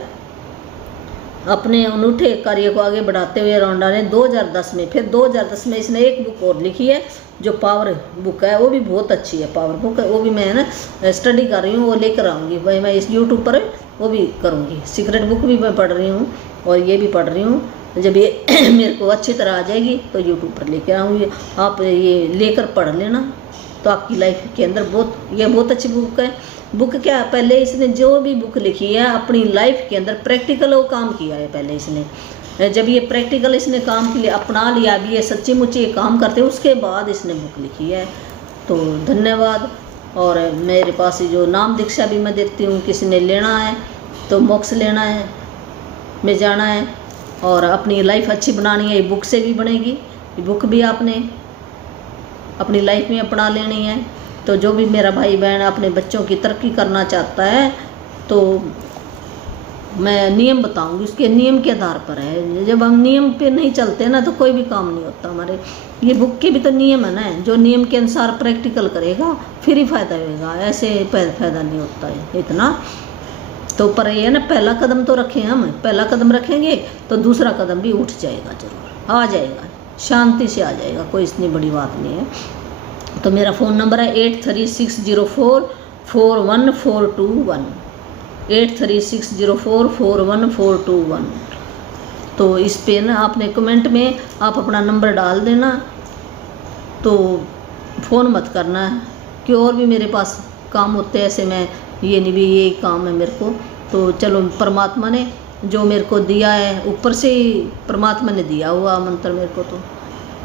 अपने अनूठे कार्य को आगे बढ़ाते हुए राउंडा ने 2010 में, फिर 2010 में इसने एक बुक और लिखी है जो पावर बुक है, वो भी बहुत अच्छी है पावर बुक है, वो भी मैं ना स्टडी कर रही हूँ, वो लेकर आऊँगी भाई मैं इस यूट्यूब पर वो भी करूँगी। सीक्रेट बुक भी मैं पढ़ रही हूँ और ये भी पढ़ रही हूँ। जब ये मेरे को अच्छी तरह आ जाएगी तो यूट्यूब पर लेकर आऊँगी, आप ये लेकर पढ़ लेना, तो आपकी लाइफ के अंदर ये बहुत अच्छी बुक है। बुक क्या, पहले इसने जो भी बुक लिखी है अपनी लाइफ के अंदर प्रैक्टिकल वो काम किया है पहले इसने। जब ये प्रैक्टिकल इसने काम के लिए अपना लिया, भी ये सच्ची मुच्ची ये काम करते, उसके बाद इसने बुक लिखी है। तो धन्यवाद। और मेरे पास जो नाम दीक्षा भी मैं देती हूँ, किसी ने लेना है तो मोक्ष लेना है में जाना है और अपनी लाइफ अच्छी बनानी है, ये बुक से भी बनेगी। ये बुक भी आपने अपनी लाइफ में अपना लेनी है। तो जो भी मेरा भाई बहन अपने बच्चों की तरक्की करना चाहता है तो मैं नियम बताऊंगी, उसके नियम के आधार पर है। जब हम नियम पे नहीं चलते ना तो कोई भी काम नहीं होता हमारे। ये बुक के भी तो नियम है ना, जो नियम के अनुसार प्रैक्टिकल करेगा फिर ही फायदा होगा, ऐसे फायदा नहीं होता है इतना। तो पर ये है ना, पहला कदम तो रखें, हम पहला कदम रखेंगे तो दूसरा कदम भी उठ जाएगा, जरूर आ जाएगा, शांति से आ जाएगा, कोई इतनी बड़ी बात नहीं है। तो मेरा फ़ोन नंबर है 8360441421, 8360441421। तो इस पे ना आपने कमेंट में आप अपना नंबर डाल देना, तो फ़ोन मत करना है कि और भी मेरे पास काम होते हैं, ऐसे मैं ये नहीं भी यही काम है मेरे को। तो चलो परमात्मा ने जो मेरे को दिया है, ऊपर से ही परमात्मा ने दिया हुआ मंत्र मेरे को, तो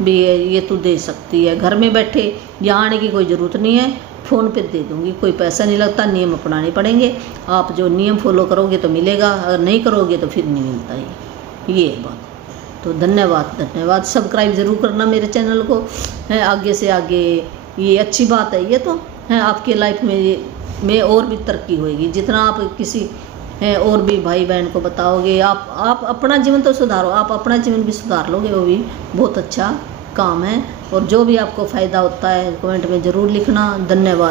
भी ये तू दे सकती है। घर में बैठे यहाँ आने की कोई ज़रूरत नहीं है, फ़ोन पे दे दूँगी, कोई पैसा नहीं लगता। नियम अपनाने पड़ेंगे, आप जो नियम फॉलो करोगे तो मिलेगा, अगर नहीं करोगे तो फिर नहीं मिलता ये बात। तो धन्यवाद। सब्सक्राइब ज़रूर करना मेरे चैनल को, है आगे से आगे, ये अच्छी बात है। ये तो है आपके लाइफ में और भी तरक्की होएगी, जितना आप किसी है और भी भाई बहन को बताओगे। आप अपना जीवन तो सुधारो, आप अपना जीवन भी सुधार लोगे, वो भी बहुत अच्छा काम है। और जो भी आपको फ़ायदा होता है कमेंट में ज़रूर लिखना। धन्यवाद।